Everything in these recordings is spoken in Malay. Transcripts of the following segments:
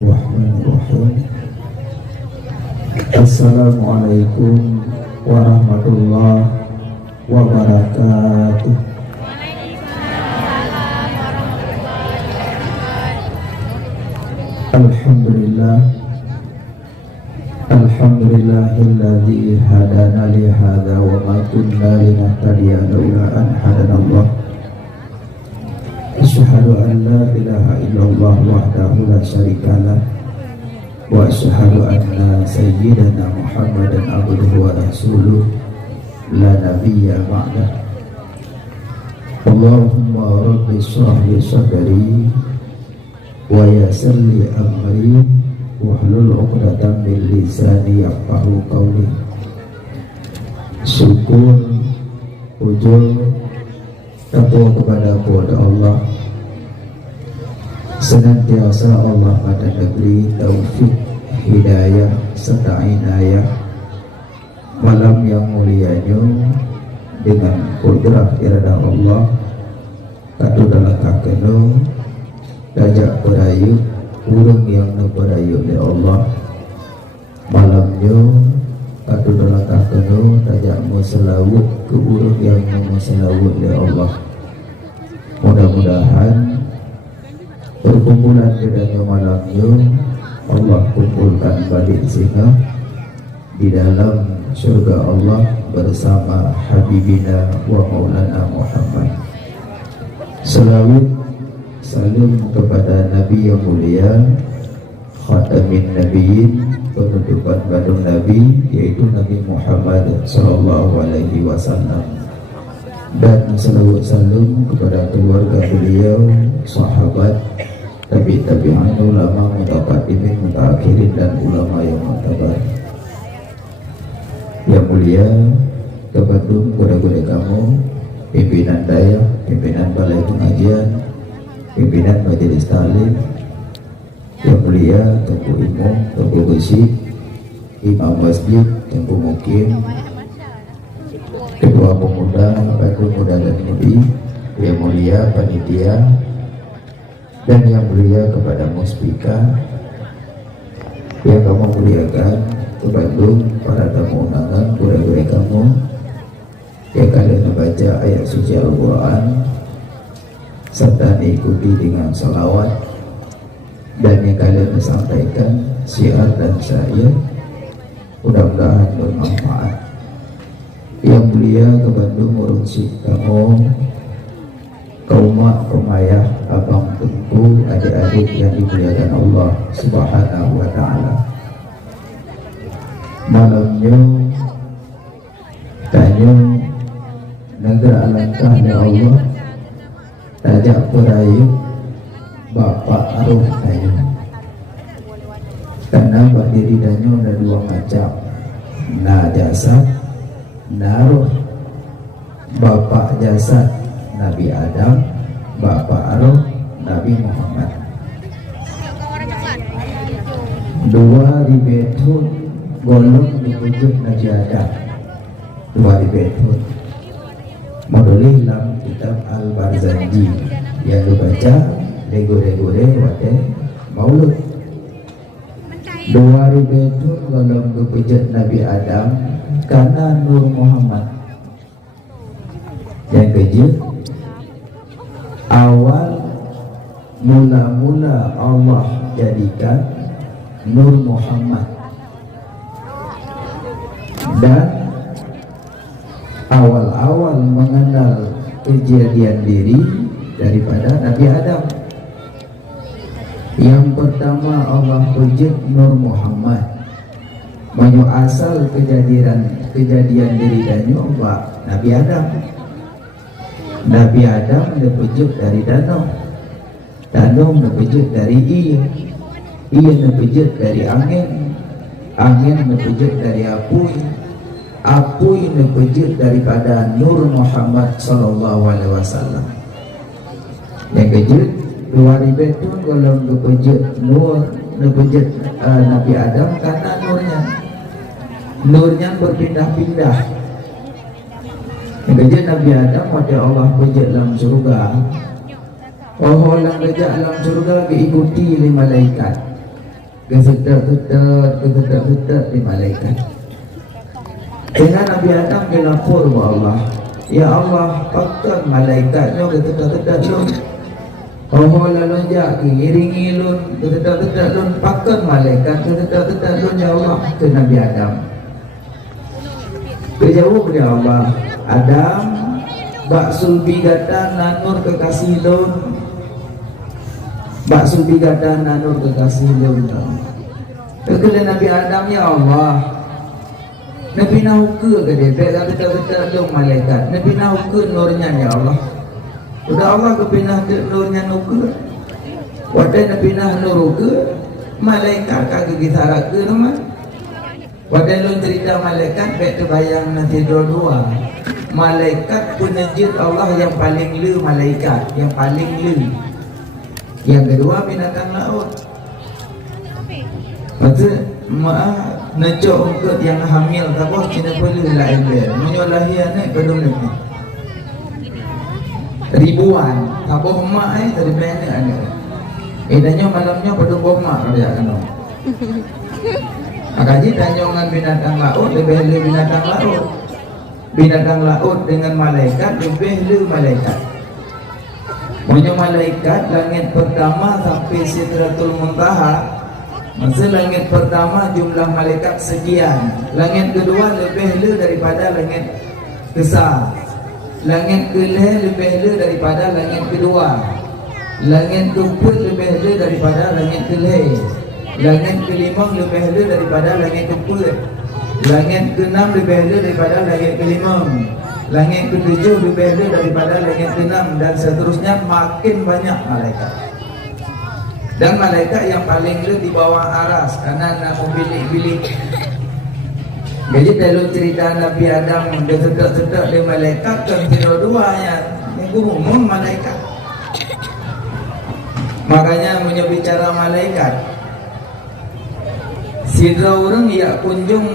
Bismillahirrahmanirrahim. Assalamualaikum warahmatullahi wabarakatuh. Alhamdulillah, alhamdulillahilladzi hadana li hadza wa ma kunna linahtadiya laula an hadanallah. Asyhadu an la ilaha illallah wahdahu la syarikalah wa asyhadu anna sayyidana Muhammadan abduhu wa rasuluh la nabiyya ba'dah. Allahumma rabbi shrah li sadri wa yassir li amri wahlul 'uqdatam min lisani yafqahu qawli. Syukur, puji, takwa kepada Allah, senantiasa Allah pada negeri taufik, hidayah serta inayah. Malam yang mulianya dengan kudrah irada Allah katu dalam kakeno dajak berayu urang yang berayu oleh Allah. Malamnya katu dalam kakeno dajak muselawut ke urang yang muselawut oleh Allah. Mudah-mudahan perkumpulan bedanya malamnya Allah kumpulkan balik sehingga di dalam surga Allah bersama Habibina wa Maulana Muhammad. Selawat salam kepada Nabi yang mulia, Khatamin Nabiyyin, penutupan badung Nabi, yaitu Nabi Muhammad sallallahu alaihi wasallam. Dan selawat salam kepada keluarga beliau, sahabat, tabi'in, ulama, mutaqaddimin, mutaakhirin, dan ulama yang mu'tabar. Yang mulia, kepada kuda-kuda kamu, pimpinan daya, pimpinan balai pengajian, pimpinan majelis taklim, yang mulia, Tuanku Imam, Tuanku Gusip, Imam Masjid, Tuanku Mukim, Ketua Pemuda, Bakul Muda dan Mudi, yang mulia panitia, dan yang mulia kepada muspika, yang kamu muliakan, kepada para tamu undangan, kuda-kuda kamu yang kalian membaca ayat suci Al-Quran serta diikuti dengan salawat, dan yang kalian sampaikan syiar dan syair, mudah-mudahan bermanfaat. Yang mulia kepada murusi kamu, kaum mak, kaum ayah, abang, tengku, adik-adik yang dimuliakan Allah Subhanahu wa ta'ala. Malamnya tanya negara alangkah ya Allah, tajak perayu bapak aruh tanya. Karena berdiri danyo ada dua macam, na jasad, na ruh. Bapak jasad Nabi Adam, bapak aruh Nabi Muhammad. Dua ribetun golong diwujud Nabi Adam, dua ribetun moduli dalam kitab Al-Barzanji yang dibaca legore-gore wate maulud. Dua ribetun golong diwujud Nabi Adam karena Nur Muhammad. Yang kejut, awal mula-mula Allah jadikan Nur Muhammad, dan awal-awal mengenal kejadian diri daripada Nabi Adam. Yang pertama Allah wujud Nur Muhammad, banyak asal kejadian diri dan nyoba Nabi Adam. Nabi Adam diwujud dari danau, danau diwujud dari iya diwujud dari angin diwujud dari api diwujud daripada Nur Muhammad sallallahu alaihi wasallam. Yang kejut 2000 pun kalau diwujud Nur diwujud Nabi Adam karena nurnya berpindah-pindah. Yang kejut Nabi Adam pada Allah wujud dalam surga, orang kerja dalam surga diikuti oleh malaikat. kesedot di malaikat. Dengan Nabi Adam dilapor wa Allah, ya Allah, pakai malaikatnya kesedot lun. Oh lalu jak iringi lun kesedot lun, pakai malaikat kesedot lun ya Allah ke Nabi Adam. Berjawab dia Allah, Adam, baksul bigatan nanur kekasih lun. Baksul bigatan nanur kekasih lun. Kemudian Nabi Adam, ya Allah, Nabi nauke ke dia, biar betul-betul dong malaikat. Nabi nauke nurnya ya Allah. Udah Allah kepinah nurnya nuke. Wadah Nabi nah nuruke, malaikat kagak gisarak ke nama. Wadah lu cerita malaikat, baik terbayang nanti dua-dua. Malaikat penajid Allah yang paling lu malaikat, yang paling lu. Yang kedua binatang laut. Maksud necok untuk yang hamil tabah cina perlu lain dia. Menyolahi anak kedua ni. Ribuan tabah mak dari mana anak. Danyo malamnya pada bomak dia kena. Makanya danyo dengan binatang laut lebih binatang laut. Binatang laut dengan malaikat lebih malaikat. Punya malaikat langit pertama sampai Sidratul Muntaha. Masa langit pertama jumlah malaikat sekian. Langit kedua lebih daripada langit besar. Langit kelih lebih daripada langit kedua. Langit keempat lebih daripada langit kelih. Langit kelima lebih daripada langit keempat. Langit keenam lebih daripada langit kelima. Langit ketujuh lebih daripada langit keenam, dan seterusnya makin banyak malaikat. Dan malaikat yang paling di bawah aras karena nak bilik-bilik. Jadi dalam cerita Nabi Adam dia sedek-sedek dia malaikat kan tidak dua ayat. Yang umum malaikat. Makanya punya bicara malaikat. Sidra orang ya kunjung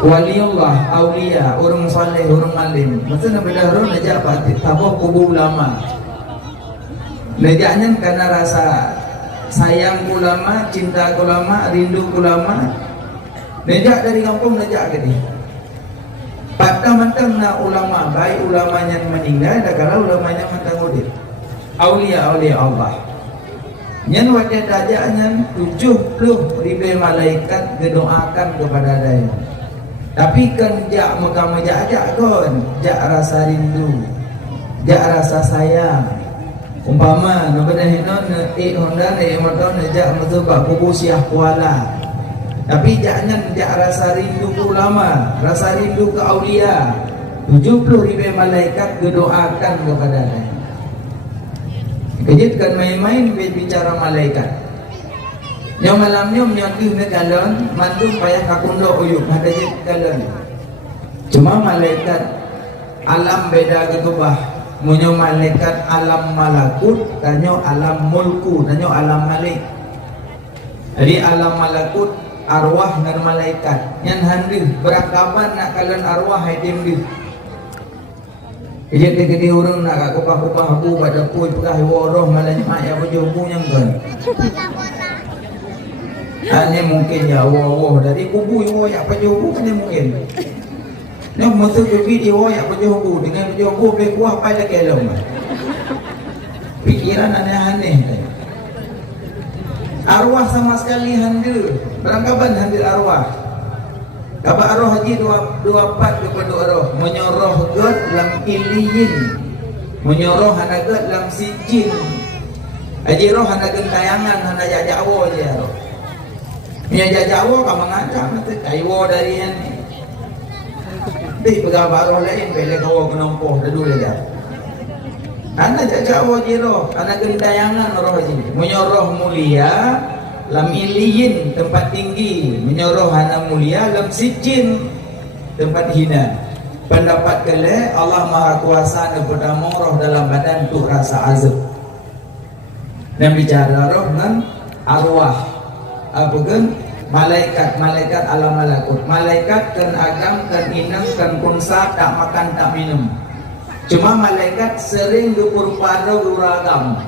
waliullah, aulia, orang saleh, orang alim. Masa Nabi Dahron najak tabah kubur ulama. Najaknya karena rasa sayang ulama, cinta ulama, rindu ulama. Najak dari kampung najak ke dia. Patah-matang na ulama, baik ulamanya meninggal, dan kalau ulamanya mentang udip. Aulia Allah. Nyan wadah dajaknya 70,000 malaikat gedoakan kepada dia. Tapi kan jak muka majak kon, jak rasa rindu, jak rasa sayang. Umpama nabada hinon Honda motor jak mezubak kubu siah kuala. Tapi jaknya jak rasa rindu ke ulama, rasa rindu ke aulia. 70,000 malaikat gedoakan kepada dia. Kejutkan main-main bicara malaikat. Yang malamnya menyatu ke galon, mandu payah kakundo uyuk ada je galon. Cuma malaikat alam beda ketubah. Munyo malaikat alam malakut, tanyo alam mulku, tanyo alam malik. Jadi alam malakut arwah dan malaikat. Yang handih berakaban nak kalian arwah hadim di. Jadi gede orang nak kupah-kupah aku pada pui pegah woroh malanya mak ya bojoku yang kan. Hanya mungkin ya wah dari kubu ya apa jogu hanya mungkin. Nah masa ke video ya apa jogu dengan jogu boleh kuah pada kelong. Pikiran aneh-aneh. Arwah sama sekali handil, beranggapan handil arwah. Kabar arwah haji 24 kepada arwah menyoroh god lam iliyin, menyoroh hanagat lam sijin. Haji roh hanagat tayangan hana jajawo je roh. Nya jajawo ka mangacam teh kaiwo dari ni. Di pegabar roh lain bele kawo kenompoh dadu dah. Ana jajawo je roh, hanagat tayangan roh haji. Menyoroh mulia lam iliyin tempat tinggi, menyoroh hana mulia lam sijin tempat hina. Pendapat kele Allah Maha Kuasa kepada roh dalam badan tu rasa azab. Dan bicara roh dan arwah. Apa kan? Malaikat alam malakut. Malaikat kan agam, kan inam, kan kunsa, tak makan, tak minum. Cuma malaikat sering berpara beragam.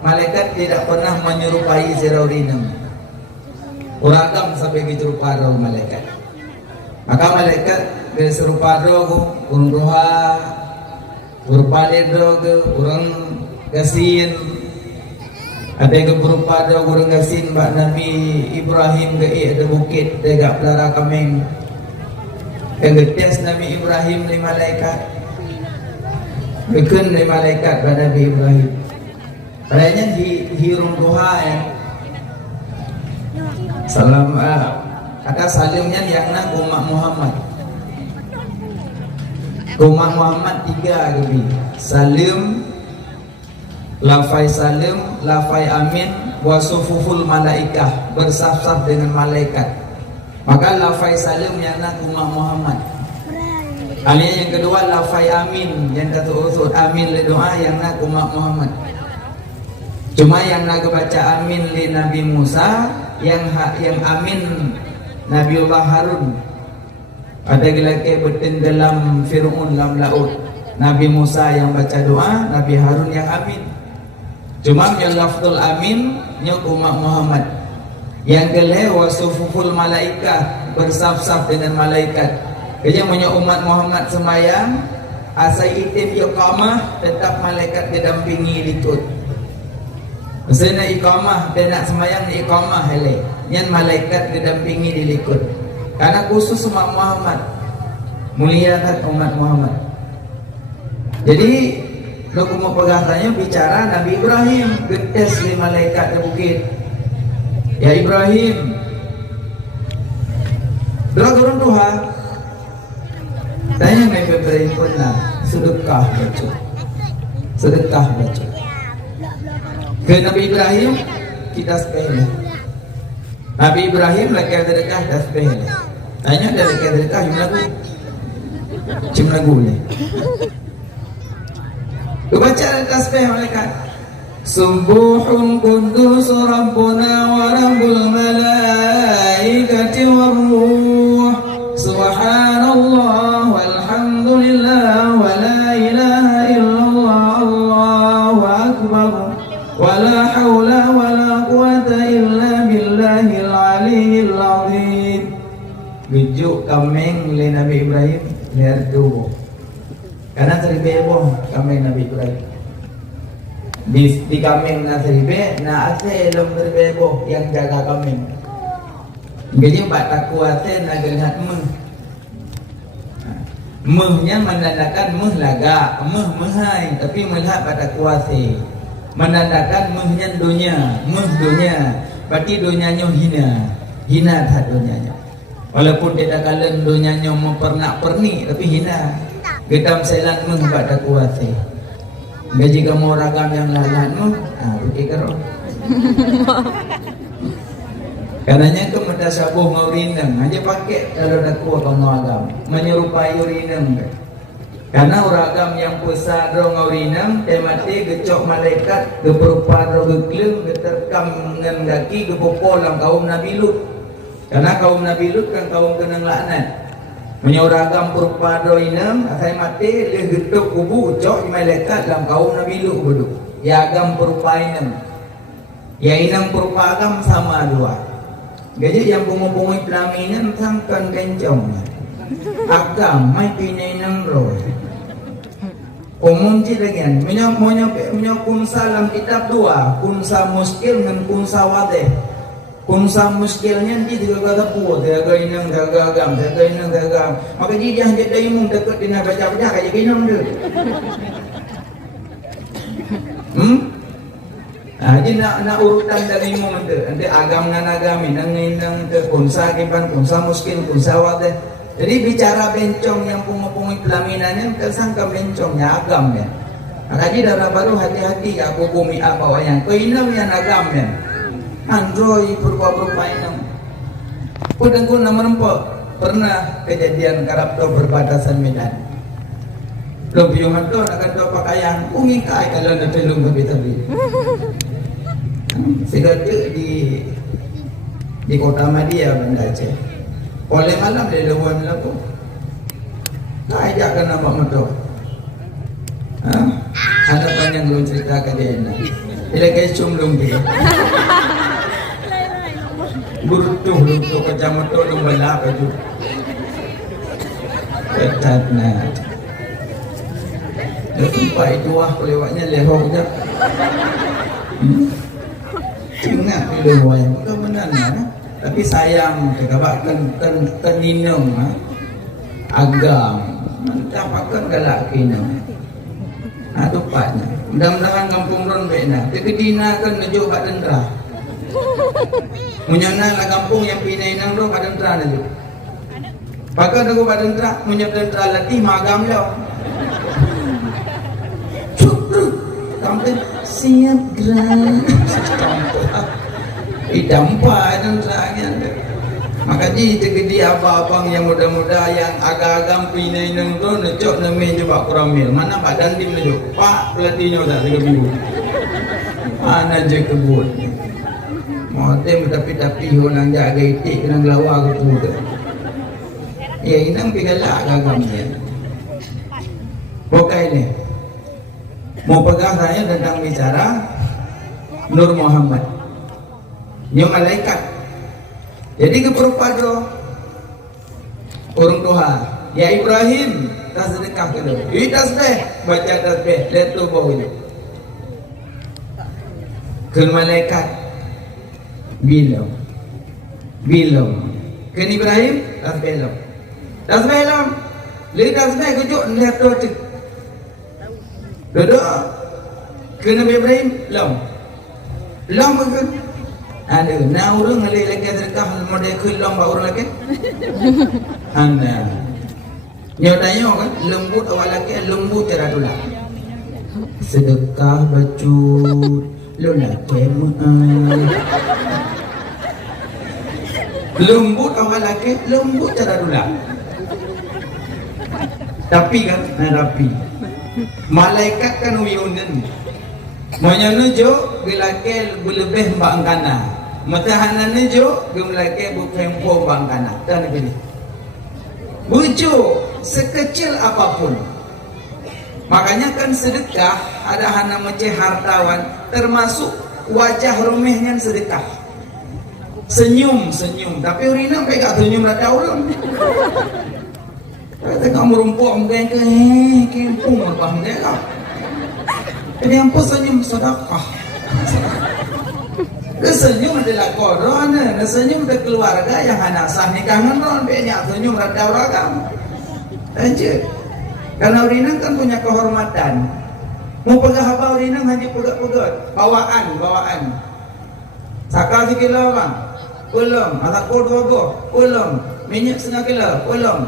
Malaikat tidak pernah menyerupai ziraurinam. uragam sampai kecurupa roh malaikat. Maka malaikat keserupa roh urang roha urpalin roh ke urang gasin ada yang berupa roh urang gasin bak Nabi Ibrahim ke ada bukit tegak pelara kameng kegetes Nabi Ibrahim li malaikat bikin li malaikat pada Nabi Ibrahim padanya di urang roha ya salam ada salimnya yang nak umat Muhammad. Umat Muhammad 3 lebih. Salim, lafai salim, lafai amin, wasufuful malaikah, bersaf-saf dengan malaikat. Maka lafai salim yang nak umat Muhammad. Alias yang kedua lafai amin, yang kata usut amin le doa yang nak umat Muhammad. Cuma yang nak baca amin li Nabi Musa, yang amin Nabiullah Harun. Ada lagi bertenggelam Fir'aun dalam laut. Nabi Musa yang baca doa, Nabi Harun yang amin. Cuma yang lafzul amin nyok umat Muhammad. Yang kelih wasufuful malaikah, bersaf-saf dengan malaikat. Kerja punya umat Muhammad semayang, asai itim iqamah, tetap malaikat didampingi ikut. Maksudnya iqamah, dia nak semayang di iqamah hele. Yang malaikat didampingi dilikut. Karena khusus umat Muhammad, muliakan umat Muhammad. Jadi kalau mau pegasannya bicara Nabi Ibrahim getes di malaikat di bukit. Ya Ibrahim, doa turun Tuhan. Tanya Nabi Ibrahim pernah sedekah baca, sedekah baca. Ke Nabi Ibrahim kita sepele. Nabi Ibrahim lagi sedekah dah sepele. Tanya dia lagi sedekah cuma lagu ni. Baca tasbih malaikat. Subuhun qudus rabbuna wa rabbul malaikati war ruh. Subhanallah walhamdulillah wa la ilaha illallah Allahu akbar. Wa la hawla wa la quwata illa billahil aliyyil azim. Gejuk kameng le Nabi Ibrahim lihat dulu. Karena teribebo kameng Nabi Ibrahim. Di kameng na seribe na ase lom teribebo yang jaga kameng. Jadi pak taku ase na gelihat meh. Mehnya menandakan meh laga, meh mehai, tapi melihat pada kuase. Menandakan mehnya dunia, meh dunia. Berarti dunianya hina tak dunianya. Walaupun tidak kalian dunianya mempernak-pernik, tapi hina. Gedam selan meh pada kuase. Gaji kamu ragam yang lalan pergi kerok. Karenanya itu menda sabuh ngaurineng aja pakai kalau dah kuat kamu agam menyerupai urineng. Karena uragam yang besar dong ngaurineng temati gecok malaikat geberupa dong gekleng geterkam dengan kaki gepopol dalam kaum Nabi Lut. Karena kaum Nabi Lut kan kaum kenang laknat. Menyoragam berupa doinem asai mati dia getuk kubu cok malaikat dalam kaum Nabi Lut bodoh. Ya agam berupa inem. Ya inem berupa agam sama dua. Gaji yang bunga-bunga pelaminan sangkan kencong. Agam mai pinai nang roh. Umum cilengan menyok kunsa dalam kitab dua, kunsa muskil dan kunsa wadeh. Kunsa muskilnya nanti juga kata puas, jaga inang, jaga agam, jaga inang, jaga agam. Maka dia hendak dari mung dekat dengan baca-baca kayak inang tu. Jadi nak urutan dari mung tu, nanti agam dengan agam, inang tu, kunsa kipan, kunsa muskil, kunsa wadeh. Jadi bicara bencong yang pungu-pungu pelaminannya, tersangka bencongnya agamnya. Maka jadi darah baru hati-hati aku bumi apa yang kau inang yang agamnya. Androi berupa-berupa inang. Kudengku nama rempok pernah kejadian karap tu berbatasan Medan. Lebih hantu akan tu pakaian ungikai kalau nak telung tapi. Segera di kota Madia Banda Aceh. Oleh malam dia lawan laku. Tak ajak kan nampak motor. Ada panjang belum cerita ke dia. Dia guys cum belum dia. Burutuh untuk kacamata lu belak itu. Ketatna. Tempat itu wah kelewatnya lehok je. Ingat dulu yang kebenaran. Tapi sayang kebak kan ninong agam mendapatkan galak kena. Tupatnya. Mudah-mudahan kampung ron bena. Kedina kan menuju kat dendra. Menyana lah kampung yang pinai nang ron kat dendra menuju. Pakai dengan kat dendra, menyap dendra latih magam lau. Kampung siap gerak. Dampak dendra kan. Maka di tegedi abang-abang yang muda-muda yang agak-agak pinai nang tu necok nami coba kurang mil. Mana Pak Dandim necok? Pak pelatihnya tak 3 minggu. Mana je kebun. Motem tapi orang jaga itik kena lawa ke tu. Ya inang pigalak agak-agaknya. Pokai ni. Mau pegang saya tentang bicara Nur Muhammad. Dia malaikat. Jadi keperupado orang Tuhan ya Ibrahim tak sedekah ke dia tasbih baca tasbih lihat tu baunya ke malaikat bilang ke Ibrahim tasbih lam lihat tasbih kejuk lihat tu cik duduk ke Nabi Ibrahim lam begitu. Ada, nah orang ngalih lagi sedekah model kelam bak orang lagi. Anda, nyatanya kan lembut awak lagi lembut cara tu lah. Sedekah bacut, lu nak kemah. Lembut awak lagi lembut cara tu lah. Tapi kan, rapi. Malaikat kan uyunan. Monya nujo gelake berlebih mbak angkana. Matahana nujo gelake bukempo mbak angkana. Dan begini. Bujo sekecil apapun. Makanya kan sedekah ada hana mece hartawan termasuk wajah rumehnya sedekah. Senyum, tapi urina pegang senyum rata orang. Kata kamu rumpuk mungkin ke kempung apa dia. Ini yang pun senyum sedekah. Dia senyum adalah korona, dia senyum adalah keluarga yang anak sah nikah ngenon, banyak senyum rada orang. Lanjut. Karena urinang kan punya kehormatan. Mau pegang apa urinang hanya pegang-pegang. Bawaan. Sakal sekilo bang, belum. Masak kol 2 buah, belum. Minyak 1/2 kilo, belum.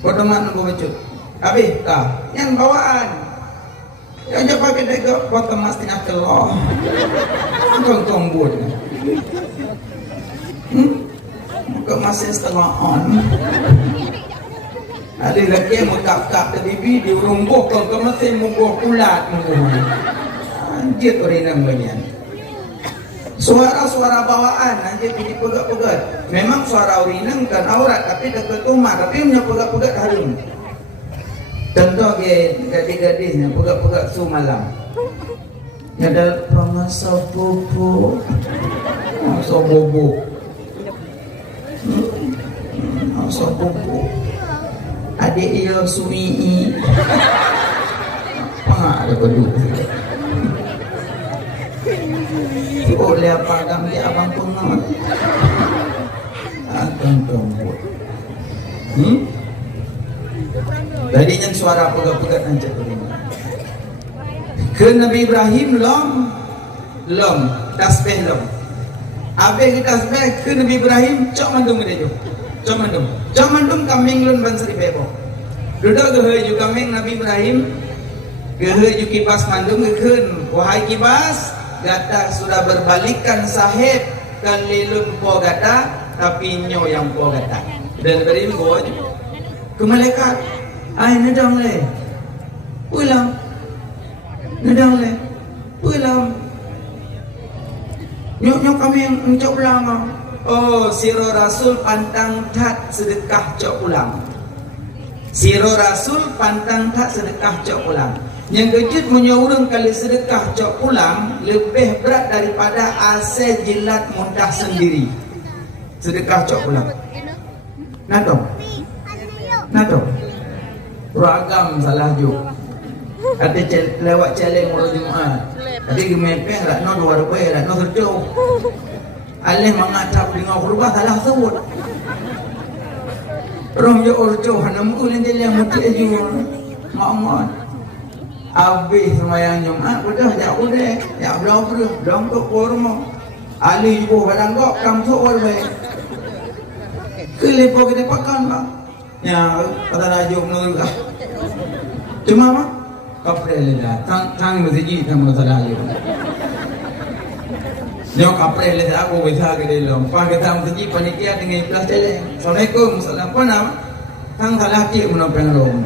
Potongan 6 bacuk. Habis kah? Yang bawaan. Ya aja pakai dego potong mas 1/2 kilo. Tong buat. Muka masih setengah on. Ada lagi yang mengkap-kap tadi di rumbuh kalau masih mungguh kulat anjir orang bagian. Suara bawaan anjir pilih pegat-pegat. Memang suara urinang kan aurat tapi dekat rumah tapi punya pegat-pegat harum. Contoh ke gadis-gadisnya pegat-pegat su malam. Ada pemasa bobo. Masa bobo. Masa bobo. Adik ia sui. Apa ada kedua. Oleh apa kami abang pengat. Akan tombol. Jadi yang suara pegat-pegat nanti ke Nabi Ibrahim lom tasbih lom. Abe kita tasbih ke Nabi Ibrahim cok mandung dia jo. Cok mandung kambing lun ban seri bebo. Duduk gehe ju kambing Nabi Ibrahim gehe ju kipas mandung gekeun wahai kipas gata sudah berbalikan sahib kan lilun po gata tapi nyo yang po gata. Dan Ibrahim go ke malaikat. Ai nedang le. Pulang. Nedang le. Pulang. Nyok kami yang cok pulang. Oh, siro Rasul pantang tak sedekah cok pulang. Siro Rasul pantang tak sedekah cok pulang. Yang kejut punya orang kali sedekah cok pulang lebih berat daripada asal jilat muntah sendiri. sedekah cok pulang. Nadong. Ragam salah juk. Ada lewat challenge orang Jumaat. Tadi gemepeng lah no 2 rupiah lah no serjo. Alih mengacap dengan kurban salah sebut. Rom yo orjo hanamu ulin dia mati aja. Mamat. Habis sembahyang Jumaat udah ya belum ke kurma. Ali ibu badang kok kam soal baik. Kelepo kita pakan bang. Ya kata rajuk nurul. Cuma mah kapre leda tang masjid sama salah yo. Nyo kapre leda aku bisa ke dalam. Pak kita masjid panitia dengan plus celeng. Assalamualaikum salam apa tang salah ti mun pengalom.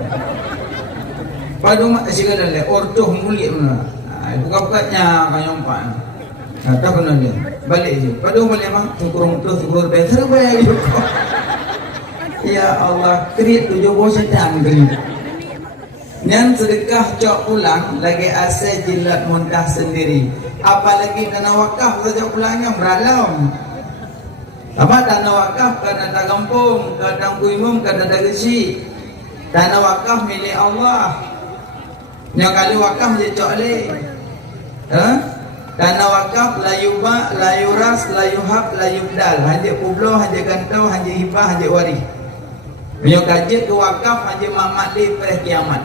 Padu mak sigala le ordo mulia mana. Buka-bukanya kanyompan. Kata benar dia. Balik je. Padu balik mah tukurung better bayar yo. Ya Allah, kerit 7 setan kerit. Yang sedekah cok pulang lagi asal jilat muntah sendiri. Apalagi dana wakaf cok pulangnya beralam. Apa dana wakaf karena tak kampung, kadang kuimum, kadang tak gesi. Dana wakaf milik Allah. Yang kali wakaf je cok le. Dana wakaf la yuba, la yuras, la yuhab, la yubdal. Hanya kublo, hanya gantau, hanya hibah, hanya waris. Punya kaji ke wakaf hanya mamat di pada kiamat.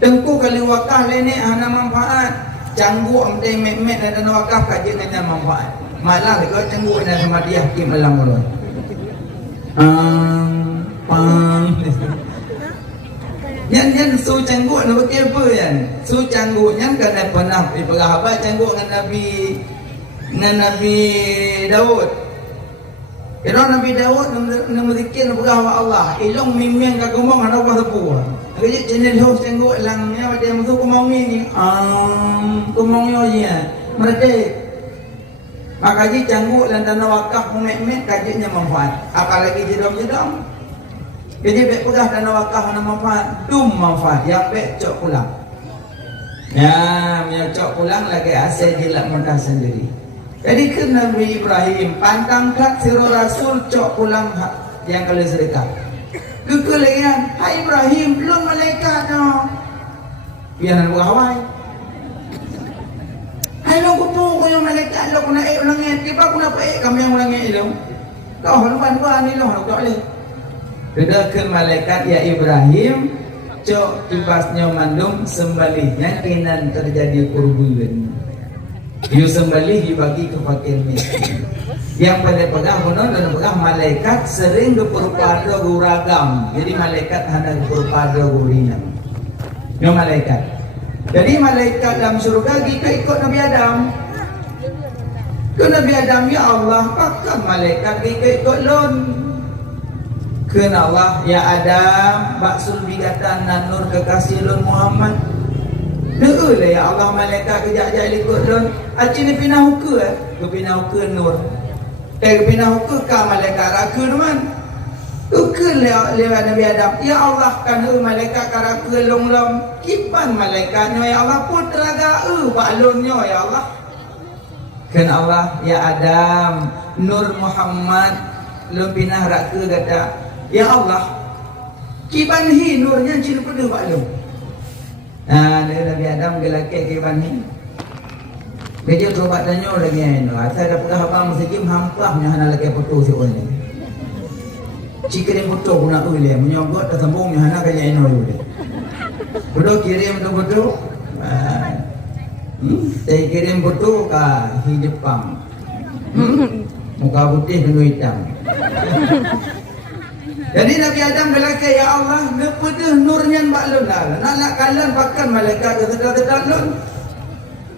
Tengku kali wakaf ni hana manfaat. Canggu amdai mek-mek dan wakaf kaji dengan manfaat. Malah kalau canggu dengan sama dia kim malam orang. Yang su canggu nak bagi apa yan? Su canggu yang kena pernah diperahaba canggu dengan Nabi Daud. Kira Nabi Daud nama zikir berahwa Allah. Ilong miming kagumong ada apa sepuh. Jadi channel host tengok langnya dia masuk kumong ni. Kumongnya dia. Mereka makaji canggu dan dana wakaf mek-mek kajinya manfaat. Apalagi jedom. Jadi bek pegah dana wakaf mana manfaat? Dum manfaat. Yang bek cok pulang. Ya, yang cok pulang lagi asal jilat muntah sendiri. Jadi ke Nabi Ibrahim pantang kat siro Rasul cok pulang yang kali sedekah. Kekelian, hai Ibrahim belum malaikat no. Biar nak buat hawai. Hai lo kupu yang malaikat lo kena ulangnya. Tiba aku nak kami yang ulangnya itu. Kau haluan ni lo kau boleh. Sudah ke malaikat ya Ibrahim cok ibasnya mandum sembelihnya kinan terjadi kurban. You sembelih dibagi ke fakir miskin. Yang pada pegang benar dan pegang malaikat sering berpada guragam. Jadi malaikat hanya berpada gurina. Yang malaikat. Jadi malaikat dalam surga kita ikut Nabi Adam. Ke Nabi Adam ya Allah, pakai malaikat kita ikut lon. Ke Allah ya Adam, baksul bigatan nanur kekasih lon Muhammad. Dulu ya Allah malaikat kejap-kejap ikut lon. Acik ni pindah huka ke pindah huka nur. Ke pindah huka ka malaikat raka teman. Huka lewat Nabi Adam. Ya Allah kan malaikat raka long-long. Kipan malaikatnya ya Allah putra ga baklonnya ya Allah. Kan Allah ya Adam Nur Muhammad lom pindah raka kata ya Allah kipan hi nurnya cil pada baklon. Nah, dari Nabi Adam gelake kipan hi. Begitu coba tanya lagi anu, asal dah pegah abang sejim hampahnya hana lagi foto si oni. Cikirim foto guna ule, menyogot tersambungnya hana kaya anu ule. Bodoh kirim foto. Saya kirim foto ke Jepang. Muka putih penuh hitam. Jadi Nabi Adam gelake ya Allah, lepedah nurnya baklun dah. Nak kalian pakai malaikat sedar-sedar lun.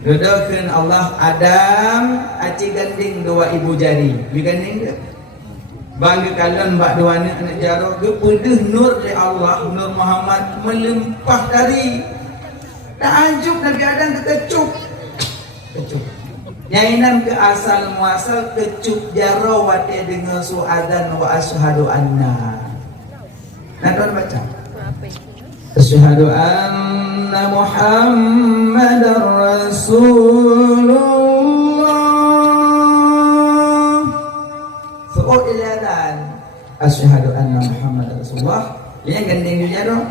Dudukkan Allah Adam aci ganding 2 ibu jari. Diganding ke? Bangga kalian bak 2 anak jaruk ke pedih nur dari Allah, Nur Muhammad melimpah dari. Tak anjuk Nabi Adam kecup. Nyainan ke asal muasal kecup jaro wate dengan suadan wa asyhadu anna. Nah tuan baca. Asyhadu anna Muhammadar Rasulullah. asyhadu anna Muhammad Rasulullah. Ini gandeng dia dong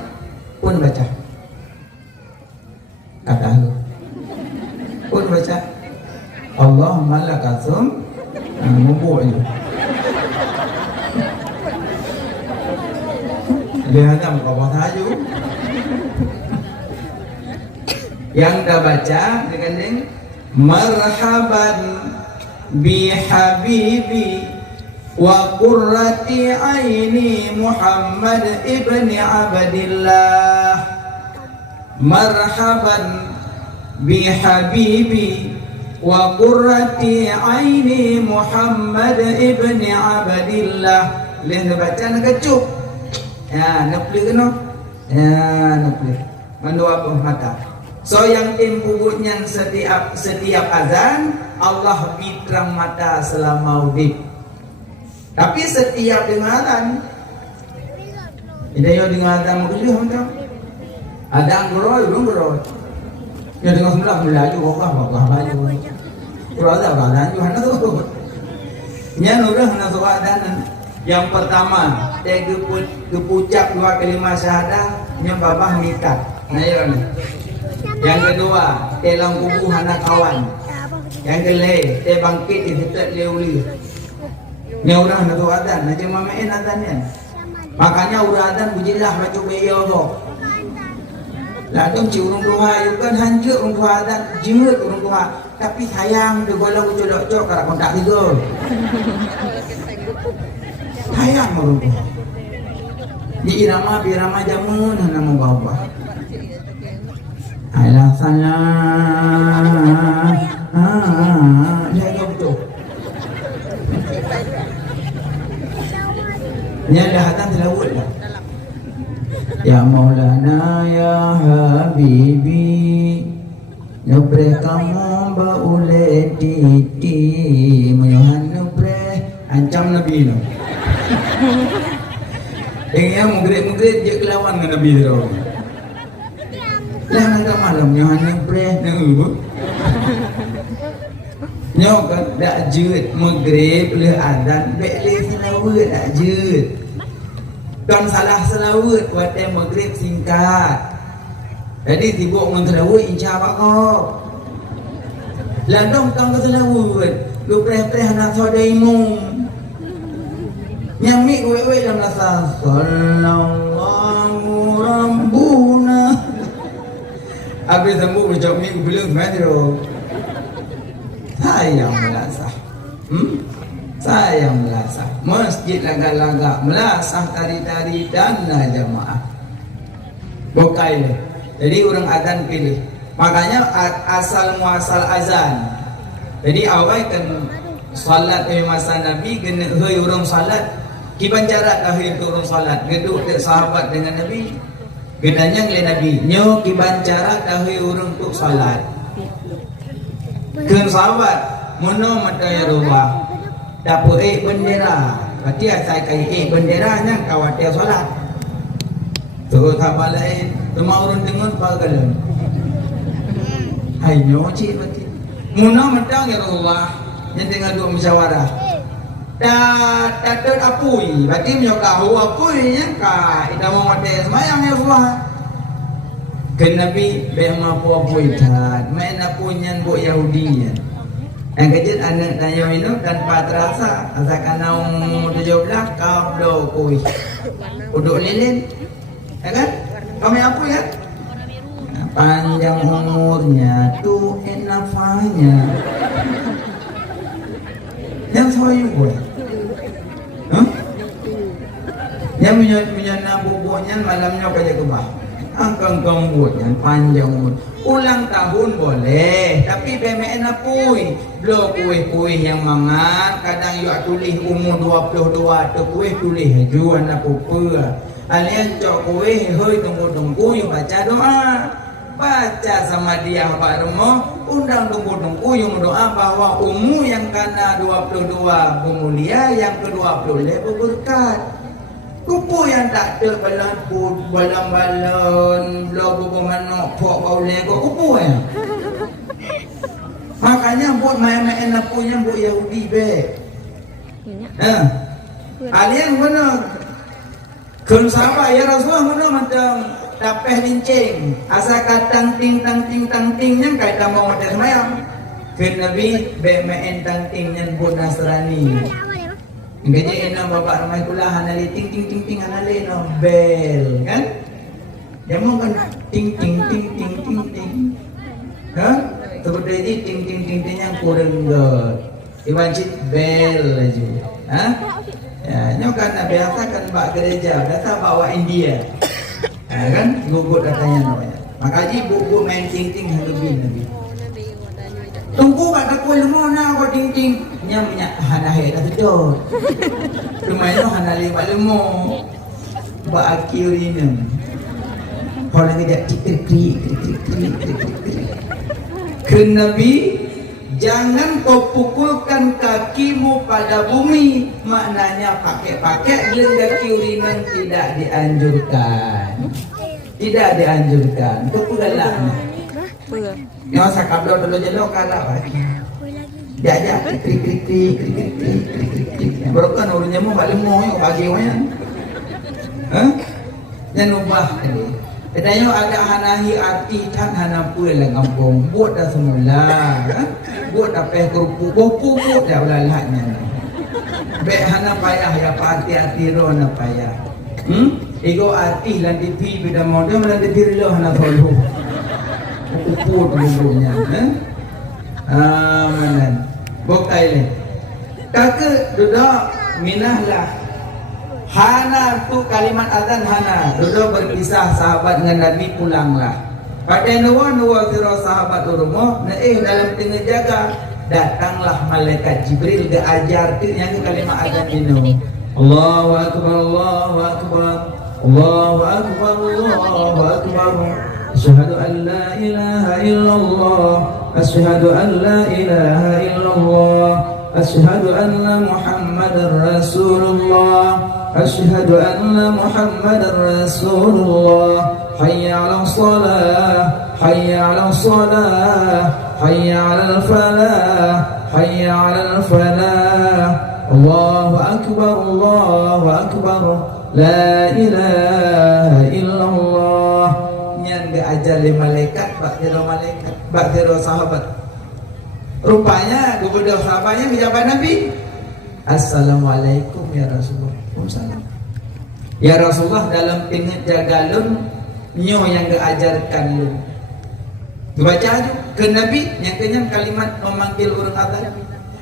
pun baca. Kata lu pun baca Allahumma lakasum mubuk itu. Lihat muka bahaju. Yang dah baca dengan marhaban bi habibi wa qurrati aini Muhammad ibni Abdillah. Marhaban bi habibi wa qurrati aini Muhammad ibni Abdillah. Lihat baca nak kecup. Ya, nak beli kena. Ya, nak beli. Mendoa pun mata. So yang tempuhnya setiap azan Allah biterang mata selama udip. Tapi setiap dengaran tidak yo dengaran menggelih macam ada anggroy belum groy. Ya dengar sebelah melaju wah baju. Kalau ada badan juga nak tu. Nya udah nak soalan. Yang pertama, dia kepucap dua kalimat syahadah, nya babah nikah. Nah ya ni. Yang kedua, telang kubu anak kawan. Yang kelih, te bangkit di dekat leuli. Nya urang na tu adan, na cuma main adannya. Makanya urang adan pujilah macam beyo tu. Lah dong ci urang tua itu kan hancur urang tua adan, jemut urang tua. Tapi sayang tu kalau ucok-ucok karena kontak tiga. Sayang urang tua. Di irama jamun nama bawah. Alah salah. Ya betul. Ni dah hatan tilawat dah. Ya Maulana ya Habibi, nyobre kamu baule titi, menyuhan nyobre ancam Nabi no. Yang mugret je kelawan dengan Nabi tu. Lah nak malam nyohan nyobre neu. Nyok dak jeut maghrib le azan bek le selawat dak jeut. Kan salah selawat waktu maghrib singkat. Jadi sibuk dengan selawat insya-Allah kau. Landong tang selawat, lu preh-preh nak sodaimu. Nyamik we dalam rasa sallallahu rabbuna. Habis sembuh ucap ni belum madro. Sayang melasah. Sayang melasah. Masjid laga-laga melasah tari-tari dan jamaah. Bokai le. Jadi orang azan pilih. Makanya asal muasal azan. Jadi awal kan salat di masa Nabi kena hei orang salat. Kiban jarak dah hei orang salat. Geduk ke sahabat dengan Nabi. Gedanya oleh Nabi. Nyo kiban jarak dah hei orang untuk salat. Ken sahabat mono mata ya Allah. Dapur bendera. Berarti asal kai bendera nya kawatir solat. Terus apa lain? Semua orang dengar pagalan. Hai nyoci berarti. Mono mata ya Allah. Yang tengah dua musyawarah. Tak apui. Berarti menyokahu apui nya ka ida mau mate semayang ya Allah. Ken Nabi bema apui tat. Main apunya bu Yahudi. Yang kecil anak tanya minum tanpa terasa. Asalkan naung 17 kau do kuih. Uduk lilin. Ya kan? Kami apa ya? Panjang umurnya tu nafanya. Yang soyu gue. Yang menyana bubuknya malamnya kayak kebah. Angkang buatnya panjang umur. Ulang tahun boleh, tapi BMN apui. Belum kuih-kuih yang mangat, kadang yuk tulis umur 22, tu kuih tulis juan apa pula. Alian cok kuih, hoi tunggu-tunggu yuk baca doa. Baca sama dia barumo, undang tunggu-tunggu yuk doa bahwa umur yang kena 22 bermulia, yang ke-20 berberkat. Kupu yang tak ada balon-balon, logo manok, pok bau lego, kupu ya. Makanya buat main-main punya buat Yahudi be. Alien mana kun sahabat ya Rasulullah mana macam tapeh lincing asa katang ting tang ting tang ting yang kai ta mau ada semayang kun Nabi be main tang ting nyen pun Nasrani ngaji enam bapak ramai kula hanali ting ting ting ting hanali no bel kan dia mau kan ting ting ting ting ting ting ha seperti ting ting ting ting yang kurang diwajib bel aja ha. Ya, nyokan biasa kan bak gereja, biasa bawa India, ya, kan gugut katanya namanya. Makanya buku main ting-ting lebih nabi. Tunggu kat aku lemah na aku ting-ting, nya minyak hana he dah tujuh. Lumayan no hana lima lemah, bak akhirnya. Kalau kita krik. Ken Nabi. Jangan kau pukulkan kakimu pada bumi. Maknanya pakai-pakai gelenda kirinan tidak dianjurkan. Tidak dianjurkan. Itu pugalaknya. Yang saya kabel dulu jelok kalah. Jajak krik. Baru kan urunya mau balik mau bagi wanya. Jangan ubah ini. Katanya ada hanahi arti tan hana pulang kampung buat dah semula kan buat apa kerupuk buat dah ulalahnya be hana payah ya arti ro na payah ego arti lan di pi beda model lan di lo hana solo uput dulunya manan bokai le kake duda minahlah hana tu kalimat azan hana dulu berpisah sahabat dengan Nabi pulanglah pada nuwa kira sahabat rumah dalam tengah jaga datanglah malaikat Jibril ke ajar tu yang kalimat azan ini Allahu akbar Allahu akbar Allahu akbar Allahu akbar asyhadu an la ilaha illallah asyhadu an la ilaha illallah asyhadu anna muhammadar rasulullah أشهد أن محمد رسول الله حي على الصلاة حي على الصلاة حي على الفلاح حي على الفلاح الله أكبر لا إله إلا الله yang diajar oleh malaikat bak kira sahabat rupanya gubernur sahabatnya menjawab Nabi Assalamualaikum ya Rasulullah. Ya Rasulullah dalam tengah jagalun nyo yang diajarkan lu. Baca aja ke Nabi yang kenyang kalimat memanggil orang azan.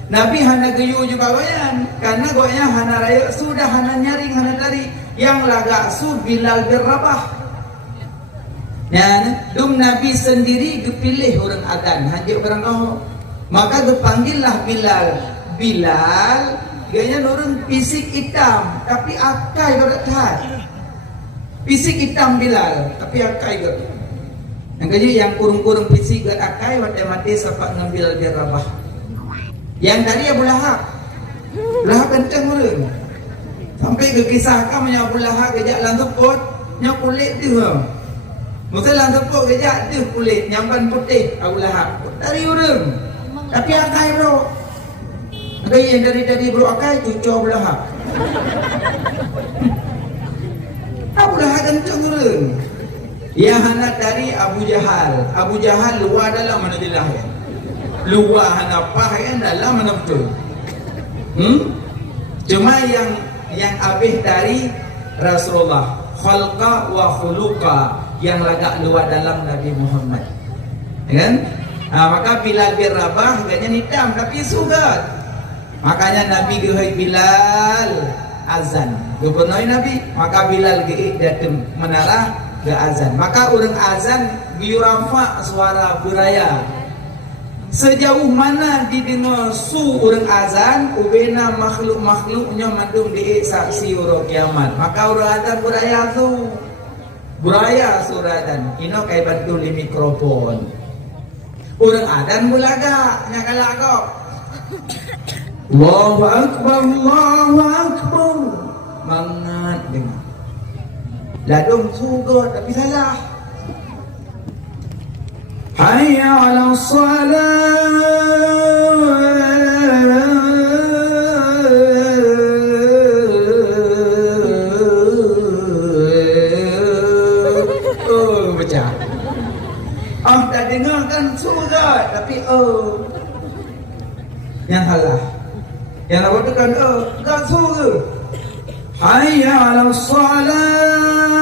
Nabi hana geyu juga bayan karena goyah hana raya sudah hana nyaring hana tari yang laga su Bilal bin Rabah. Ya, dum Nabi sendiri dipilih orang azan haji orang kau. Maka dipanggillah Bilal gaya nurun fisik hitam tapi akai berat fisik hitam Bilal tapi akai berat yang gaya yang kurung-kurung fisik berat akai mati sepak ngambil dia Rabah yang dari Abu Lahab kencang nurun sampai ke kisah kamu yang Abu Lahab gejak lantuput yang kulit tu mesti lantuput gejak tu kulit nyamban putih Abu Lahab dari urung tapi akai bro ada yang dari bro akai cucu Lahab. Abu Lahab kencang urang. Yang anak dari Abu Jahal. Abu Jahal luar dalam mana dilahir. Luar hana pahayan dalam mana betul. Cuma yang habis dari Rasulullah khalqa wa khuluqa yang lagak luar dalam Nabi Muhammad. Ya kan? Maka Bilal bin Rabah gaknya hitam tapi sugat. Makanya Nabi gehoi Bilal azan. Gubernur Nabi, maka Bilal ge datang menara ke azan. Maka orang azan biurafa suara buraya. Sejauh mana didengar su orang azan, ubena makhluk-makhluknya mandung di saksi uro kiamat. Maka orang azan buraya tu. Buraya suratan. Ino kai bantu li mikrofon. Orang azan bulaga nyakala kok. Allahu Akbar, Allahu Akbar. Mangat dengar. Ladung suga tapi salah. Hayya 'ala salat. Yang nak buat kan gak suruh. Hayya 'alas salat.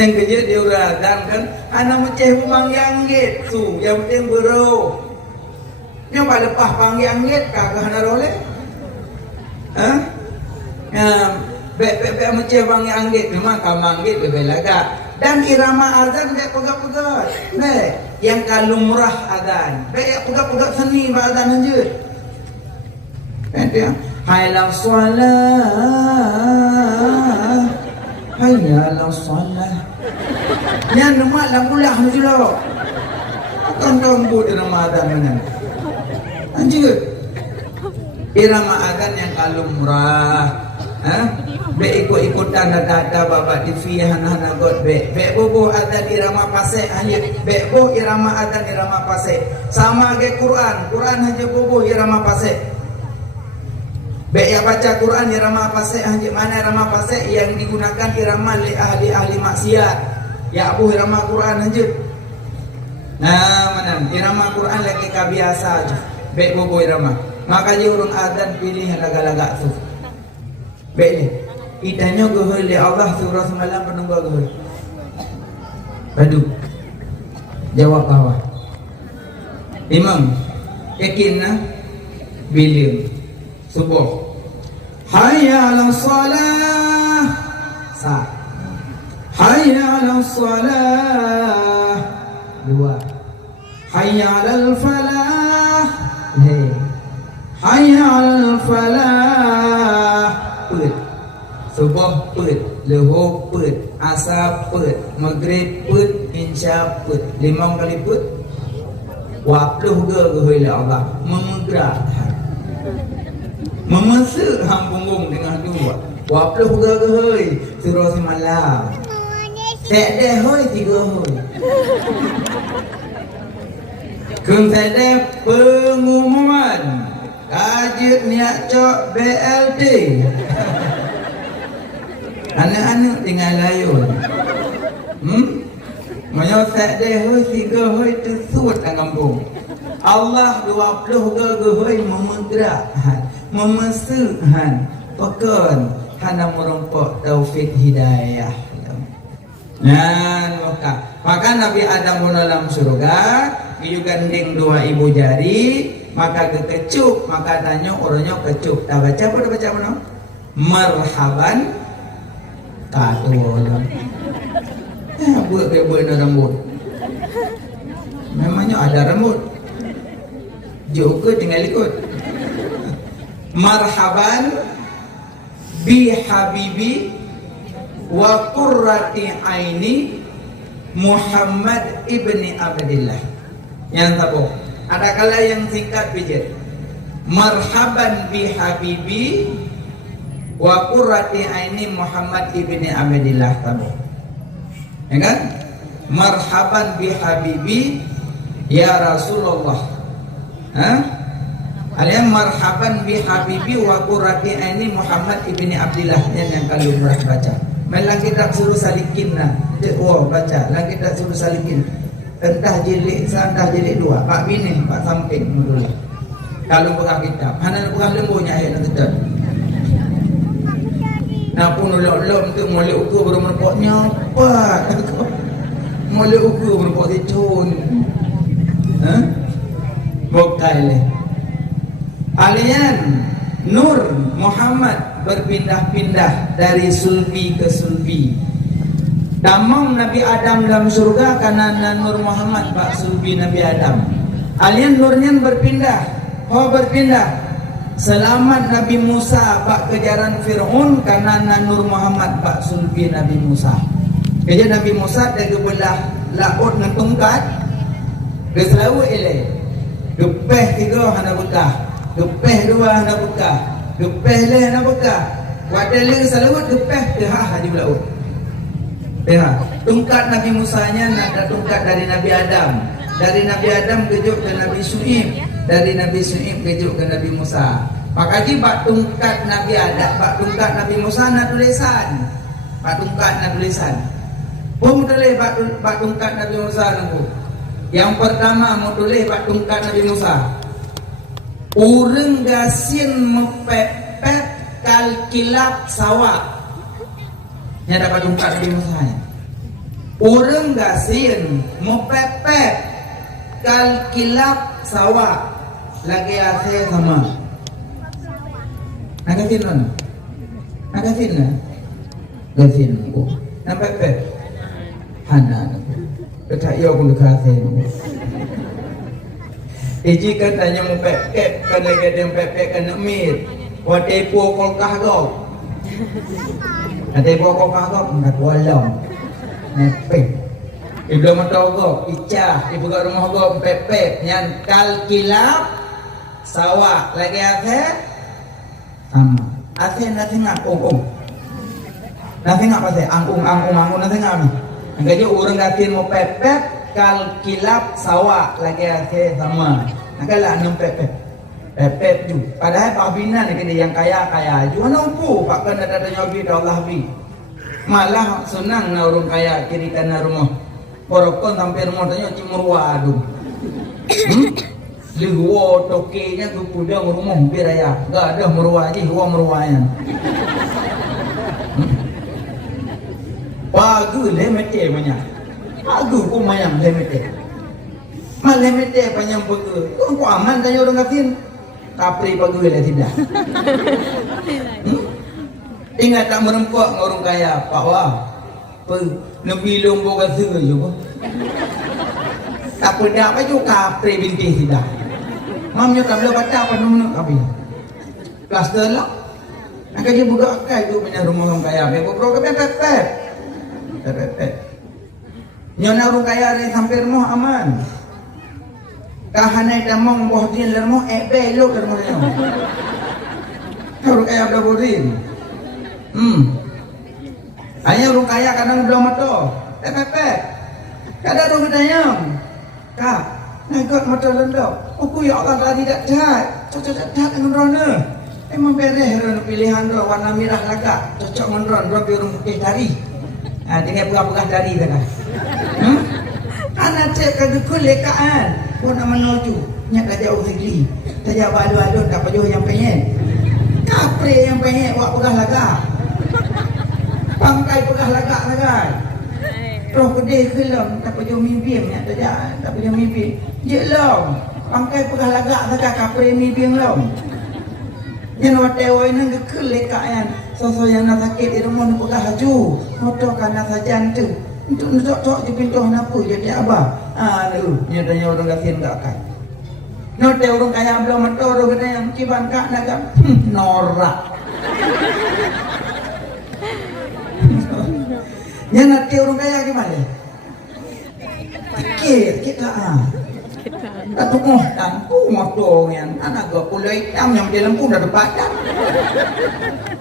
Yang kerja diuragan kan anak meceh pemanggil gitu yang penting bero nyoba lepas panggil kakak anak roleh bek meceh panggil memang kamanggit bebel agak dan irama azan bek pegat-pegat bek yang kalumrah azan bek pegat-pegat seni azan aja nanti hayla shalah hayya shalah yang nama lagulah mujur akan rambut Ramadan mana anjir irama azan yang kalumrah be ikut-ikutan data bapak TV hana god be bobo azan irama pasek hanya be bo irama azan irama pasek sama ke Quran aja bobo irama pasek be ya baca Quran irama pasek hanya mana irama pasek yang digunakan irama li ahli maksiat ya abu irama Quran aja nah mana irama Quran lagi kabiasa aja be bobo irama makanya urung azan pilih laga-laga tu be ni itanya gohol li Allah surah semalam penunggu gohol padu jawab bawah imam yakinna bilim subuh hayya 'alas shalah sa hayya 'alas shalah dua hayya 'alal falah hayya 'alal falah put subuh put luhur put asar put maghrib put isya put 5 kali put 20 ge Allah memegrah memesuk hang punggung dengan dua 20 ge surah semalam tak deh hoi 3 hoi kun ada pengumuman kajut niat cok BLT anak-anak tinggal layun Maya tak deh hoi 3 hoi tu suat kampung Allah 20 ge memegrak memesuk pekon hana merompok taufik hidayah. Nah, maka Nabi Adam dalam surga iu gandeng 2 ibu jari maka kekecup maka tanya orangnya kecup tak baca apa dah baca mana marhaban katul buat rambut memangnya ada rambut juga tinggal ikut marhaban bi habibi wa qurrati aini Muhammad ibni Abdillah yang tahu ada kala yang singkat pijat marhaban bi habibi wa qurrati aini Muhammad ibni Abdillah tahu ya kan marhaban bi habibi ya Rasulullah Alian marhaban bi habibi wa qurrati aini Muhammad ibni Abdillah yang kalau murah baca. Malah kita suruh salikin nah. Baca. Lah kita suruh salikin. Entah jilid 2, Pak bini, Pak samping dulu. Kalau buka kitab, hana buka lembunya ayat nanti dah. Nah pun ulok-ulok untuk mulai ukur baru merpoknya apa? Mulai ukur merpok dicun. Bokai leh. Alian Nur Muhammad berpindah-pindah dari sulbi ke sulbi. Damang Nabi Adam dalam surga karena Nur Muhammad Pak sulbi Nabi Adam. Alian nurnya berpindah. Berpindah. Selamat Nabi Musa Pak kejaran Fir'aun karena Nur Muhammad Pak sulbi Nabi Musa. Kerja Nabi Musa dari belah laut dengan tongkat. Keselawu eleh. Gepeh 3 hana bekah. Gepeh 2 hana bekah. Gepeh leh hana bekah. Wadale salawat gepeh dah di laut. Ya, tongkat Nabi Musa nya ada tongkat dari Nabi Adam. Dari Nabi Adam kejut ke Nabi Syuaib. dari Nabi Syuaib kejuk ke Nabi Musa. Pakagi bak tungkat Nabi Adam, bak tungkat Nabi Musa nak tulisan. Bak tungkat nak tulisan. Pun tulis bak tungkat Nabi Musa nunggu. Yang pertama mau tulis bak tungkat Nabi Musa. Urang gasin mepepet kal kilap sawah. Nya dapat tungkat Nabi Musa. Urang gasin mepepet kal kilap sawah. Lagi akhir sama. Nagasin mana? Nagasin lah. Gasin aku. Nampak pep. Hana aku. Ketak yo aku nagasin. Iji katanya mau pep kan lagi ada yang pep kan mir. Wate po kolkah kau. Ate po kolkah kau nak walau. Nepek. Ibu mentau kau, icah, ibu kat rumah kau pep yang kal kilap sawah lagi akhir sama. Akhir nanti ngapung. Nanti ngapa sih? Angkung nanti ngapa? Angkanya orang gatin mau pepet kal kilap sawah lagi akhir sama. Angkanya enam pepet ju. Padahal Pak Bina ni yang kaya ju. Nampu Pak kan ada nyobi Allah bi. Malah senang na orang kaya kiri kanan rumah. Porokon sampai rumah tanya cimurwa aduh. Lihuo tokenya tu pudang rumah biraya. Gak ada merua aja, huwa meruayan. Pagu lemete banyak. Pagu ku mayang lemete. Mal lemete banyak pagu. Ku aman tanya orang katin. Kapri pagu le tidak. Ingat tak merempuk orang kaya, Pak Wah. Nabi lombo kata juga. Tak pernah apa juga kapri binti tidak. Mamnya tak boleh baca apa nama kapi. Plaster lah. Nak dia budak kai tu punya rumah orang kaya. Aku pro ke pepet. Nyona orang kaya ni sampai rumah aman. Kahane damong boh din lermo belok lermo nyo. Orang kaya berborin. Hanya orang kaya kadang belum mata. Pepet. Kadang orang bertanya. Kak, nagot mata lendok. Aku ya Allah tadi tak jahat. Cocok jahat dengan rona. Emang beres rona pilihan rona warna merah lagak. Cocok dengan rona. Rona biar putih dari. Dengan pegah-pegah dari kan. Anak cek kadukul lekaan. Kau nak menuju. Nyak dah jauh segli. Tak jauh alu-alu tak pajuh yang pengen. Kapre yang pengen buat pegah lagak. Pangkai pegah lagak. Roh gede kelam tak pajuh mimpi nyak tak pajuh mimpi. Je lam. Pangkai pegah lagak tak kapre mimpi lam. Yang watewai nang gekul lekaan. Sosok yang nak sakit di rumah nak pegah haju. Motor kana sajan tu. Untuk tok je pintu kenapa jadi abah. Lu nya tanya orang gasin tak kan. Note orang kaya belum motor orang kena yang ciban kak nak norak. Yang nanti orang kaya gimana? Sikit kita Kata tampu motor yang anak got pula hitam yang di lempu dah depan.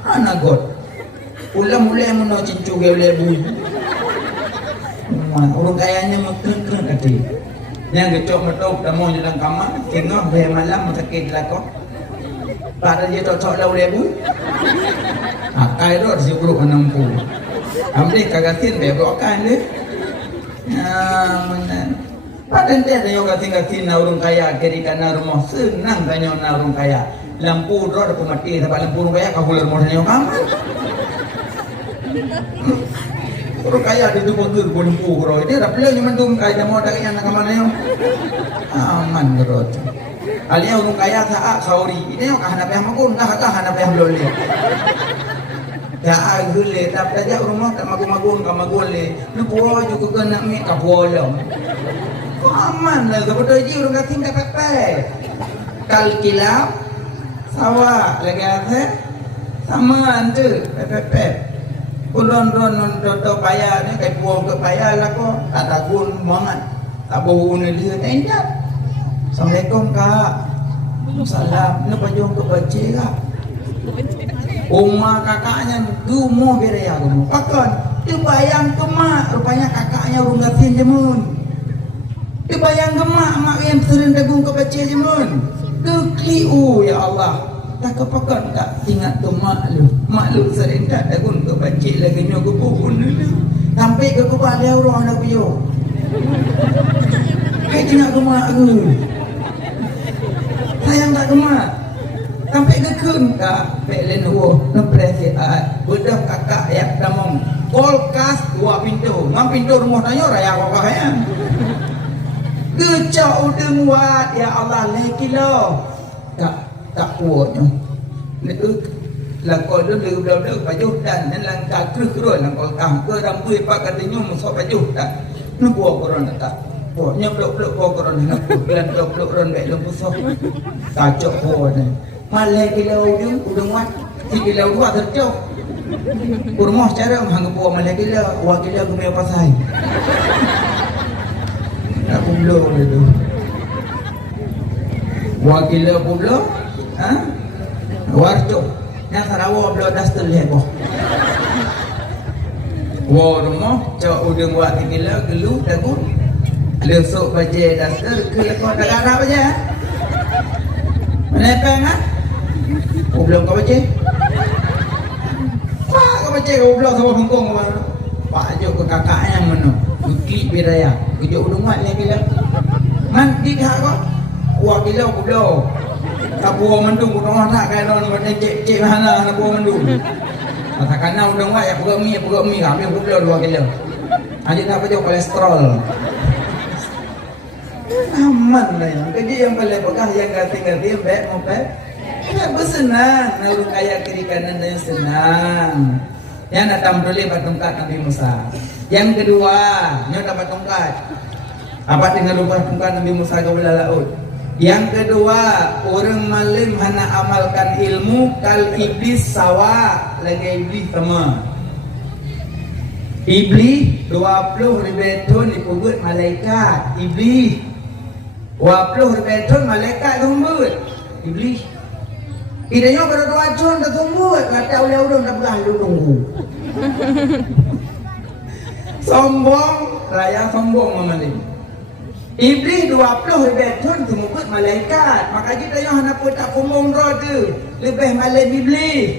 Anak got pula mulai mana cincu gaya bunyi. Orang kayanya makan kata. Yang gecok tamu dalam kamar, tengok bayar malam sakit lakok. Pada dia cocok lau lebu. Akai tu disebut menampu. Ambil kagatin begokan dia. Mana? Pada dia tanya gatin orang kaya kiri kanan rumah senang tanya orang kaya. Lampu tu ada pemati sebab lampu orang kaya kau boleh rumah tanya kamar. Orang kaya ada tu pun lampu bro. Dia dah pelai cuma tu kaya mau tak kaya nak kamar ni. Aman bro. Alia orang kaya saat sauri. Ini yang kahana payah makun, kahana payah belole. Dah agule tapi dia rumah tak magun le. Lu puas juga kena mi kapualam. Aman lah sebab dia orang kating tak pepe. Kal kilap sawah lagi ada sama ante pepe. Ulon do payah ni kai puang ke payah lah ko. Tak tagun mangat. Tak bau ni dia tendak. Assalamualaikum kak. Salam. Lu pajong ke baca kak. Umar kakaknya gumo beraya gumo. Pakon, dia bayang ke mak. Rupanya kakaknya orang gatin jemun. Dia bayang gemak mak yang sering dagung ke baca je mun. Kekliu ya Allah. Tak kepakan tak ingat tu mak lu sering tak dagun ke baca lagi nyo ke pun dulu. Sampai ke kubah dia orang nak piyo. Kai tengah gemak aku. Sayang tak gemak. Sampai ke kun ka pelen ho nempresiat. Budak kakak ya damong. Kolkas 2 pintu. Ngam pintu rumah tanya raya kok ya. Kecau udeng wat ya Allah lagi lo. Tak kuatnya. Itu lakon dulu belau-belau pajuh dan langkah kerus-kerus langkah kam ke rambut pak katanya masuk pajuh dan nak buat korona tak. Pokoknya peluk-peluk buat korona nak peluk-peluk ron baik lembu sok. Kacau buat ni. Malai kilau udeng wat. Si kilau 2 tercok. Rumah cara menganggap buat malai kilau, wah kilau aku punya pasai. Nak pulau dulu. Wah kilau pulau. Ha? Warcok. Yang Sarawak belum dasar lihat boh. Wah rumah cak udang buat gila gelu dagun. Lesok baje dasar ke lekor negara baje. Menepeng ah? Belum kau baje. Wah kau baje kau belum sama Hongkong mana? Pak jo ke kakak yang mana? Bukit biraya. Kejauh udang buat lagi lah. Man dikah kau? Wah gila kau belum. Tak buang mendung udah nak kan orang buat cek mana nak buang mendung. Katakan nak udah enggak ya pegak mi kami pula 2 kilo. Adik tak apa kolesterol. Aman lah yang kerja yang paling bekah yang ganti-ganti baik mau baik. Ya bersenang lalu kaya kiri kanan dan senang. Yang nak tampilin batungkat Nabi Musa. Yang kedua, nyo dapat tongkat. Apa dengan lupa tongkat Nabi Musa ke belah laut. Yang kedua, orang malim hana amalkan ilmu kal iblis sawa lagi iblis sama. Iblis 20 ribu tahun dipubut malaikat. Iblis 20 ribu tahun malaikat tumbut. Iblis. Idanya pada 2 tahun dah tumbut. Kata ulang-ulang dah belah lu tunggu. Sombong, raya sombong memalim. Iblis 20 ribu tahun tumbut malaikat. Maka kita yang hendak pun tak kumung roh tu. Lebih malam iblis.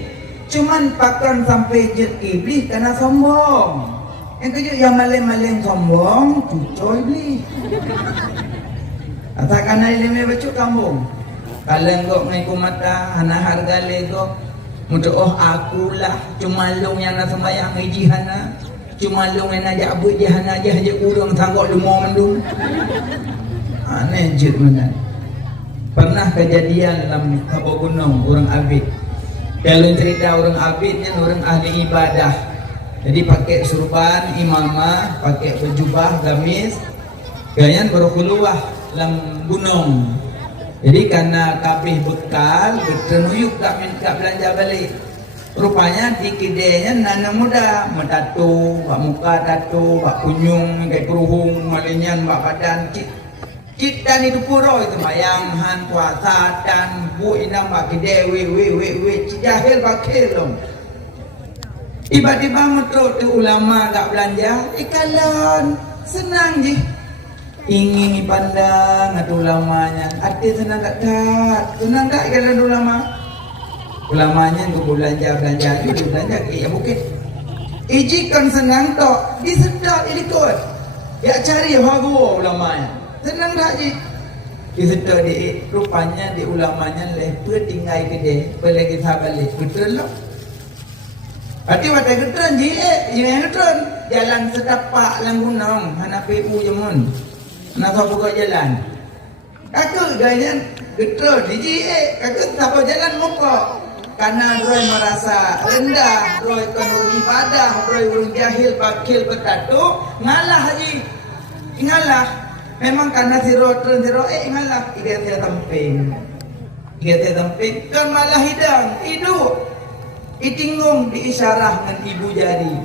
Cuman pakan sampai jet iblis kerana sombong. Yang kejut yang malam-malam sombong, cucuk iblis. Katakan hari lima bacuk kampung. Kalau engkau mengiku mata, hana harga lego. Untuk akulah cuma long yang nak sembahyang ngaji hana. Cuma long yang nak abut je hana je haja kurang tanggok lumur mendung. Aneh jet mana. Pernah kejadian dalam Kabau Gunung orang Abid. Kalau cerita orang Abid ni orang ahli ibadah. Jadi pakai surban, imamah, pakai berjubah, gamis. Ganyan berkhuluwah dalam gunung. Jadi karena kabeh bekal, bertenuyuk tak minta belanja balik. Rupanya di kedainya nana muda, mentatu, bak muka tatu, bak kunyung, kayak keruhung, malinyan, bak badan, dan itu pura itu mayang han puasa dan bu inang bak kedai, jahil bakil dong. Tiba-tiba metruk tu ulama tak belanja, ikalan senang je. Ingin dipandang ada ulamanya, hati senang tak? Senang tak ikalan ulama? Ulamanya tu belanja itu belanja ke bukit. Ijikan senang tak, disedap ikut. Ya cari hago ulamanya. Senang tak je? Disedap di rupanya di ulamanya lepas tinggal kedai, pelagi balik betul lah. Hati wadah getron je, yang getron jalan setapak lang gunung, hana PU jemun. Nak buka jalan. Kakak gaya getron je, kakak tak jalan muka. Karena Roy merasa rendah, Roy kan ibadah, Roy urung jahil, bakil, bertatu, ngalah haji, ngalah. Memang karena si Roy ngalah, dia tamping, kan malah hidup, itinggung diisyarah dengan ibu jari,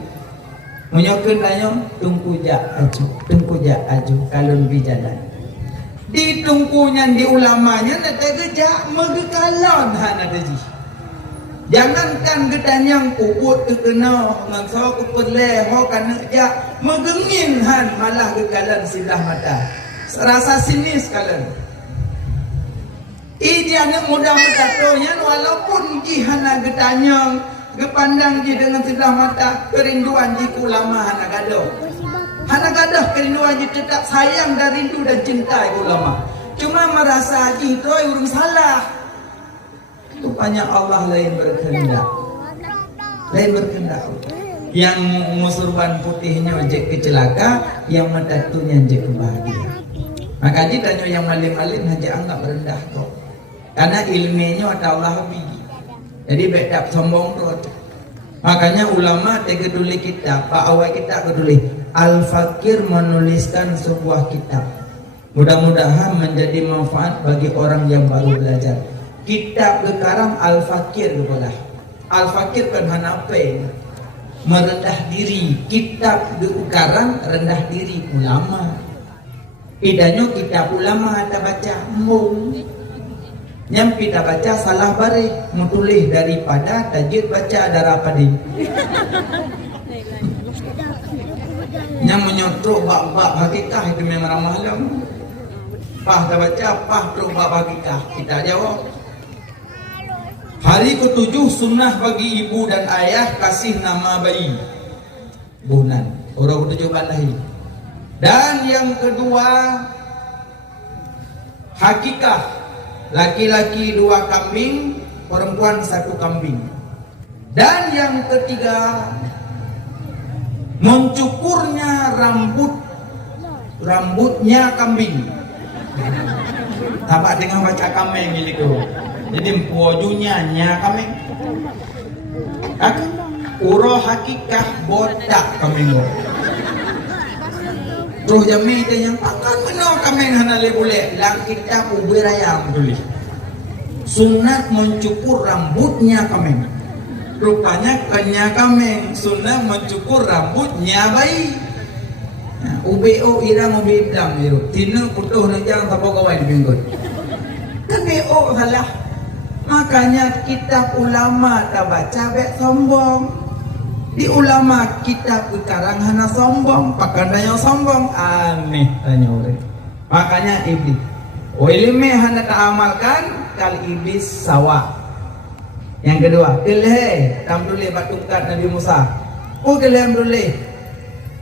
menyokin dayong tungku jak aju, kalau lebih jalan. Di tungkunya di ulamanya nak tegejak megekalon hana deji. Jangankan gedanyang kubut kekena ngangsa kuput leho kana jak megengin han malah gekalan silah mata. rasa sinis kalian. Idiana mudah berkatonya walaupun jihana getanyang gepandang ji dengan sebelah mata kerinduan ji ulama hana gadoh. Hana gadoh kerinduan ji tetap sayang dan rindu dan cinta ulama. Cuma merasa ji itu urung salah. Rupanya Allah lain berkehendak. Lain berkehendak. Yang musurban putihnya ojek kecelaka, yang medatunya ojek kebahagia. Maka ji tanya yang malim-malim haja anggap rendah kok. Karena ilmunya ada Allah bagi. Jadi bedap sombong tu. Makanya ulama tega tulis kitab, pak awal kitab tulis Al-Fakir menuliskan sebuah kitab. Mudah-mudahan menjadi manfaat bagi orang yang baru belajar. Kitab sekarang Al-Fakir kepada. Al-Fakir kan hanape merendah diri. Kitab sekarang rendah diri ulama. Idanya kitab ulama ada baca mung. Yang kita baca salah bari menulis daripada tajwid baca darah padi. Yang menyotrok bab-bab hakikah itu memang ramah malam. Pah dah baca pah teruk bab hakikah. Kita jawab. Hari ke-7 sunnah bagi ibu dan ayah kasih nama bayi. Bulan. Orang ke-7 balahi. Dan yang kedua hakikah. Laki-laki 2 kambing, perempuan 1 kambing. Dan yang ketiga mencukurnya rambutnya kambing. Tapak tengah baca kambing gitu. Jadi puajunya kambing. Uro hakikah botak kambing. Terus jami itu yang pakan mana kami hana boleh lang kita ubir ayam tulis. Sunat mencukur rambutnya kami. Rupanya kenya kami sunat mencukur rambutnya bayi. UBO irang ubi bilang itu. Tina putuh nak jangan tak bawa di minggu. Kan BO salah. Makanya kitab ulama tak baca bek sombong. Di ulama kitab sekarang hana sombong, pakandanya sombong, aneh tanya orang. Makanya iblis. Ilmu hana tak amalkan, kal iblis sawa. Yang kedua, keleh tam dulu batungkat Nabi Musa. Keleh dulu.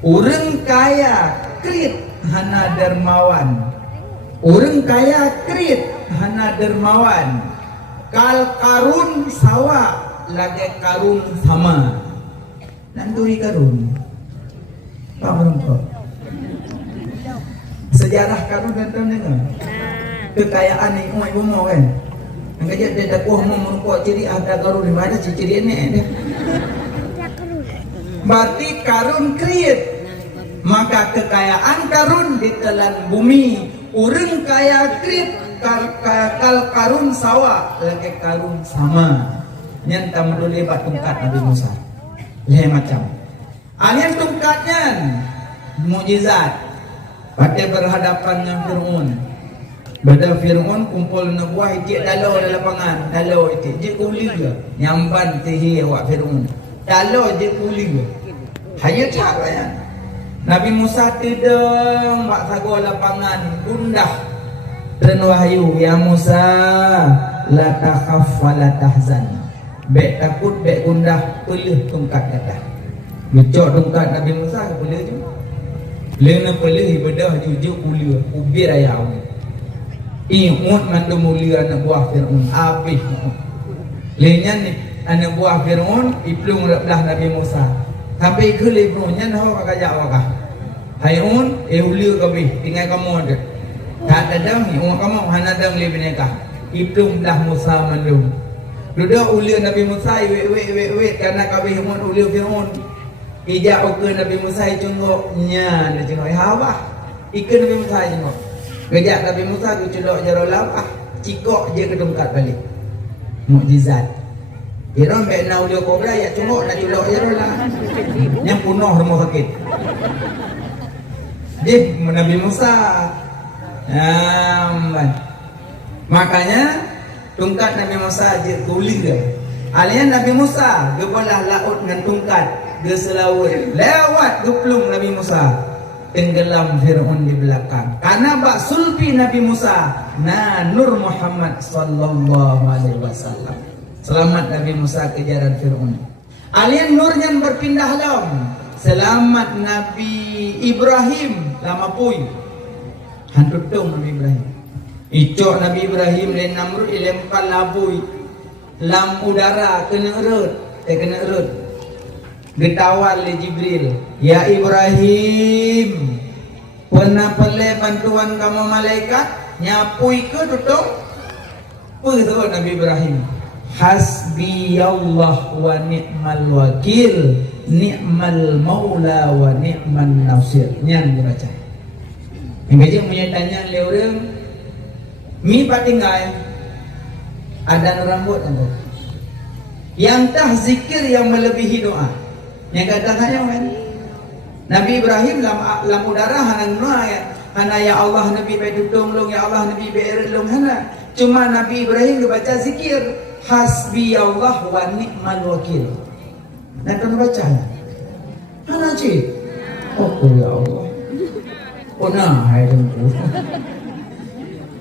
Orang kaya krit hana dermawan. Orang kaya krit hana dermawan. Kal karun sawa lagi karun sama. Nanduri karun. Paham tak? Sejarah karun dan dengar. Kekayaan ni umai bomo kan. Yang kaya dia dah kuah mau merupakan ciri ada karun di mana ciri ni dia. Berarti karun kreat. Maka kekayaan karun ditelan bumi. Orang kaya kreat kal karun sawa lagi karun sama. Yang tak dulu lebat tungkat Nabi Musa. Lain macam. Alian tungkatnya mukjizat. Pada berhadapan dengan Fir'aun. Bada Fir'aun kumpul nak buah ijik dalau dalam lapangan. Dalau ijik. Ijik kuli ke. Nyamban tihi awak Fir'aun. Dalau ijik kuli ke. Hanya tak ya. Nabi Musa tidang mak sago lapangan. Gundah. Dan wahyu. Ya Musa. La takhaf wa la tahzan. Bek takut, bek gundah, pelih tungkat kata. Ngecok tungkat Nabi Musa, pelih je. Lena pelih, bedah jujur kulia, ubir ayam. Iut mandu mulia anak buah Fir'aun, habis. Lena ni, anak buah Fir'aun, iplung belah Nabi Musa. Sampai ke Fir'aunnya, nak apa kajak wakah. Hayun, ulia kabih, tinggal kamu ada. Tak ada ni, orang kamu, hana dang lebih nekah. Iplung belah Musa mandung. Duda ulia Nabi Musa wait karena kabeh mun ulia Fir'aun. Ijak ke Nabi Musa cungok nya dia cungok hawah. Ikan Nabi Musa cungok. Gejak Nabi Musa tu celok jaro lapah. Cikok je ke tungkat balik. Mukjizat. Iron bek na ulia kobra ya cungok nak celok jaro lah. Yang punuh rumah sakit. Dia Nabi Musa. Makanya tungkat Nabi Musa je tulis dia. Alian Nabi Musa gebelah laut dengan tungkat ge selaut lewat geplung Nabi Musa. tenggelam Fir'aun di belakang. Karena bak sulpi Nabi Musa, nah nur Muhammad sallallahu alaihi wasallam. Selamat Nabi Musa kejaran Fir'aun. Alien nurnya berpindah lam. Selamat Nabi Ibrahim lama pui. Hantu dong Nabi Ibrahim. Icok Nabi Ibrahim len Namrud lempar labui. Lam udara kena erut. Getawal le Jibril. Ya Ibrahim, pernah pele bantuan kamu malaikat nyapui ke tutup? Pui tu Nabi Ibrahim. Hasbi Allah wa ni'mal wakil, ni'mal maula wa ni'man nasir. Nyan dibaca. Yang gaji punya tanya le orang mi patinggai ada rambut tu. Yang tah zikir yang melebihi doa. Yang kata-katanya kan Nabi Ibrahim lam udara hanang doa ya. Hana ya Allah Nabi bedudung long, ya Allah Nabi beeret long hana. Cuma Nabi Ibrahim dibaca zikir hasbi Allah wa ni'mal wakil. Nak kena baca. Hana cik. Oh ya Allah. Oh nah hai tu.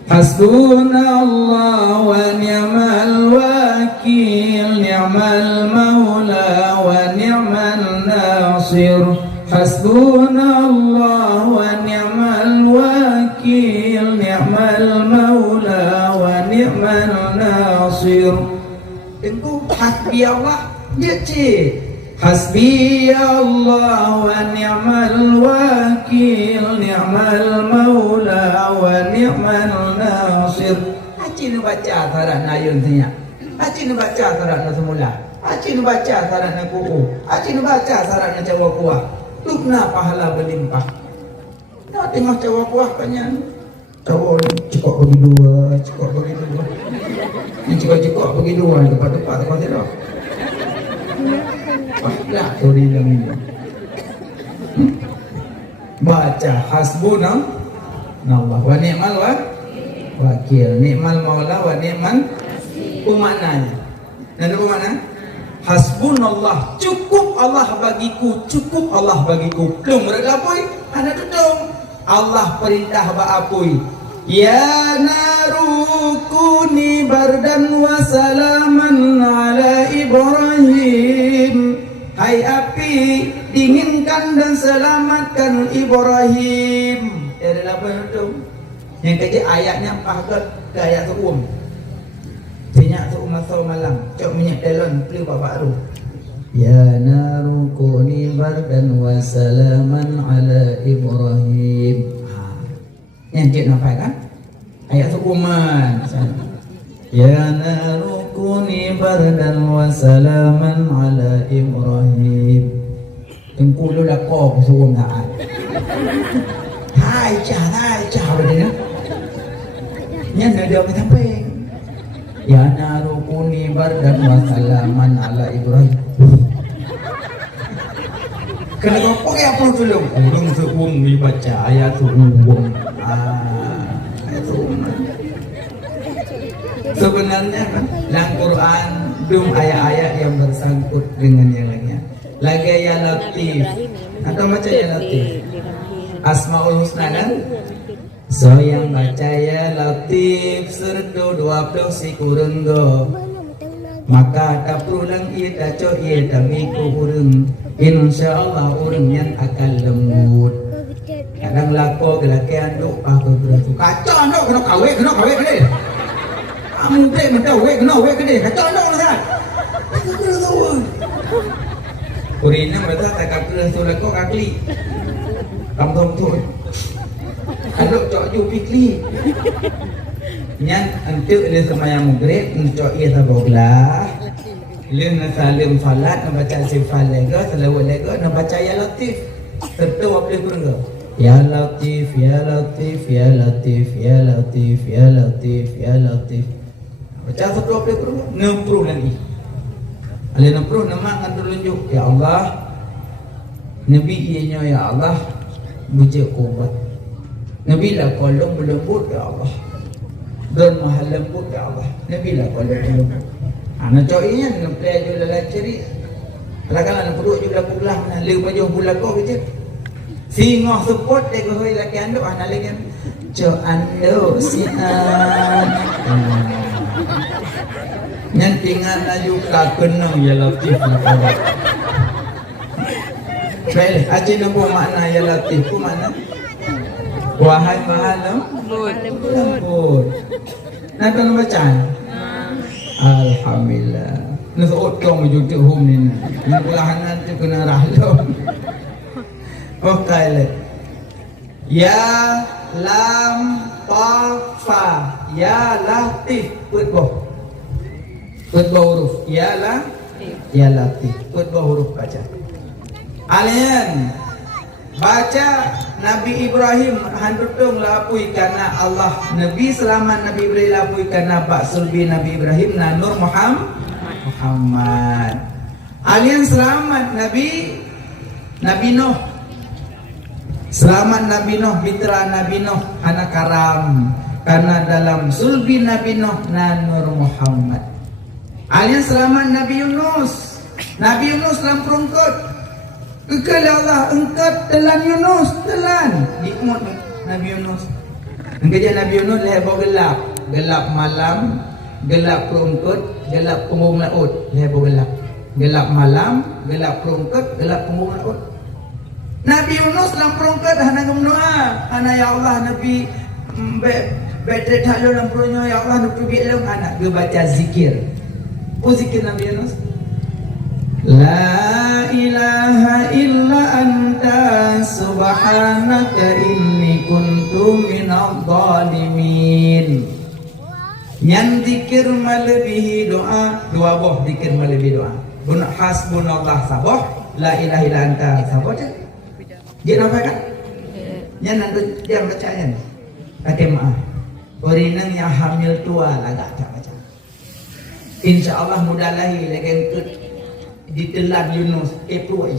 Hasbunallah wa ni'mal wakil, ni'mal maula wa ni'mal nasir. Hasbunallah wa ni'mal wakil, ni'mal maula wa ni'mal nasir. Tengku hasbi Allah dia cik. Hasbi Allah wa ni'mal wakil, ni'mal maula wa ni'mal nasir. Aci nu baca saran ayun tanya. Aci nu baca saran semula. Aci nu baca saran kuku. Aci nu baca saran Jawa kuah. Lukna pahala berlimpah. Nak tengok Jawa kuah kanyan. Jawa cekok bagi dua, cekok bagi dua. Ini cekok bagi dua depan-depan tempat tidak. Wah, sorry dalam ini. Baca hasbunallah wa ni'mal wakil, ni'mal maula wa ni'man. Pemaknanya. Dan apa makna? Hasbunallah, cukup Allah bagiku, cukup Allah bagiku. Belum berapoi, ada tudung. Allah perintah baapoi. Ya naru kuni bardan wa salaman ala Ibrahim. Hai api, dinginkan dan selamatkan Ibrahim. Ya adalah apa itu? Yang kerja ayatnya pakai ke ayat tu Minyak tu masa malam. Cok minyak telon beli bapak tu. Ya naru kuni bardan wa salaman ala Ibrahim. Yang cik nampak kan? Ayat tu Ya naru kuni bardan wa salaman ala Ibrahim. Tengku lu dah kau suruh taat. Hai cah begini. Yang ada apa sampai? Ya naru kuni bardan wa salaman ala Ibrahim. Kena kau pakai apa dulu? Urung seum dibaca ayat tu ayat tu Sebenarnya dalam Quran belum ayat-ayat yang bersangkut dengan yang lainnya. Lagi ya Latif. Atau macam ya Latif. Asmaul Husna kan? So yang baca ya Latif serdu 20 si kurenggo. Maka tak pulang ia cok ia damiku urung. InsyaAllah urung yang akan lembut. Kadang lako kelakian duk pakai beratu. Kacau duk kena kawin ni. Kamu break mentau wek kena wek gede. Kacau duk lah. Kurina mereka tak kakak tu lako kakli. Kamu tu. Aduk cok ju pikli. Nyan antuk le semayang maghrib cok ia taboglah. Lin salim salat nak baca sifat lega selawat lega nak baca ya Latif. Serta apa kurang Ya Latif, Ya Latif, Ya Latif, Ya Latif, Ya Latif, Ya Latif. Baca satu apa kurang 60 lagi. Ada 60 nama akan terunjuk. Ya Allah, Nabi ianya ya Allah, bujuk kuat. Nabi lah kolong berlembut ya Allah. Dan mahal lembut ya Allah. Nabi lah kolong berlembut. Anak coinya nak play juga dalam ceri. Kadang-kadang nak perut juga pulang, nak liu baju bulan kau kecil. Singoh support dia gohoi laki ando ana lagi jo ando si an nyantingan aju ka kenang ya latif baik aja nunggu makna ya latif ku mana wahai maha lembut nanti bacaan alhamdulillah nusut kau menjujuk hum ni pulahanan tu kena rahlom okey ya lam ta fa ya latif betul huruf ya latif betul huruf baca alian baca Nabi Ibrahim handutung lapui karena Allah Nabi selamat Nabi Ibrahim lapui karena Pak Sulbi Nabi Ibrahim na Nur Muhammad alian selamat Nabi Nuh selamat Nabi Nuh mitra Nabi Nuh anak karam karena dalam sulbi Nabi Nuh na Nur Muhammad alian selamat Nabi Yunus dalam perungkut kekal Allah engkat telan Yunus telan diumut Nabi Yunus engkau Nabi Yunus lehebo gelap malam gelap perungkut gelap punggung laut lehebo gelap malam gelap perungkut gelap punggung laut Nabi Yunus dalam perungkut hana gemnoa hana ya Allah Nabi betre talo dalam perungkut ya Allah Nabi bilang anak dia baca zikir zikir Nabi Yunus La ilaha illa anta subhanaka inni kuntu minadh dhalimin. Nyan zikir melebihi doa, dua boh zikir melebihi doa. Bun hasbunallah saboh, la ilaha illa anta saboh. Dia nampak kan? Nyan nanti dia baca kan? Kata maaf. Orinang yang hamil tua lagak tak baca. Insyaallah mudah lagi lagi ditelan Yunus Epluai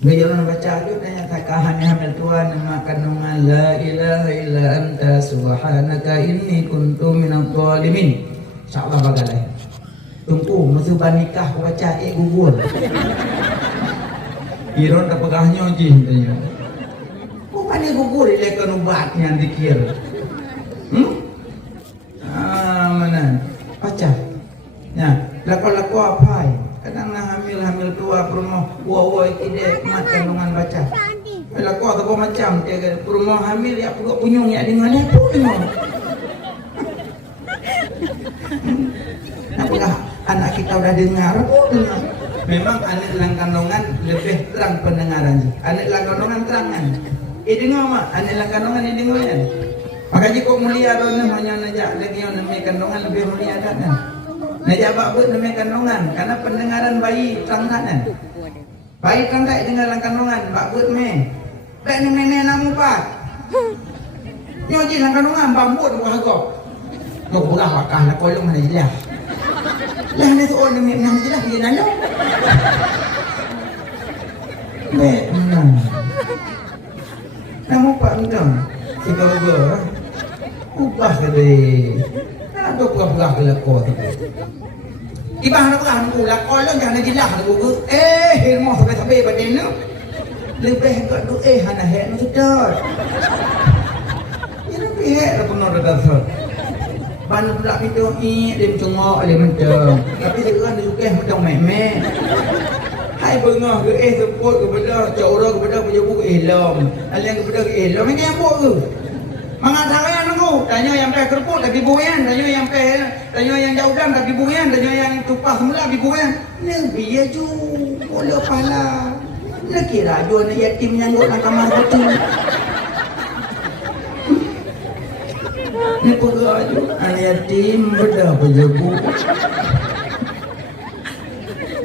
gajaran baca tu tanya takahan hamil tuan nama kandungan la ilaha illa anta subhanaka inni kuntu minadh dhalimin insyaallah bagalai tunggu masa nikah baca gugur iron tak pegahnya jin tanya bukan gugur ile kan ubatnya dikir mana baca ya laku apa kadang hamil tua rumah woi tidak mat kandungan baca bila kau atau macam dia rumah hamil ya pun punyung ya dengan dia punyung apakah anak kita udah dengar memang anak dalam kandungan lebih terang pendengaran anak dalam kandungan terangan dengar mak anak dalam kandungan dengar kan maka jika mulia hanya najak lagi yang namanya kandungan lebih mulia kan najak bakbut namanya kandungan karena pendengaran bayi terangkan bayi terangkan dengan kandungan bakbut baik ni nenek namu pak nyoji dalam kandungan bambut buah agak mau buah wakah nak kolong mana jelas lah ni soal demi mana jelas dia nanya baik namu pak entang tiga ubah tadi ada buah-buah kelakor tu. Ibah nak buah nak kelakor lo jangan jelas tu. Hirmah sampai badan tu. Lebih kat tu hana hek nak sedar. Ini pihak lah benar dah. Ban pula pintu dia cengok dia menceng. Tapi sekarang dia suka macam mek-mek. Hai bengah ke sebut kepada cara kepada pejabat ilmu. Alian kepada ilmu ni yang buat tu. Mengatakan aku tanya yang peh kerupuk tapi buayan, tanya yang jauh dan tapi buayan, tanya yang tupas semula tapi buayan. Nabi ju bola pala. Nak kira jual anak yatim nyanggut nak kamar betul. Ni pegah ju anak yatim bedah pejabu.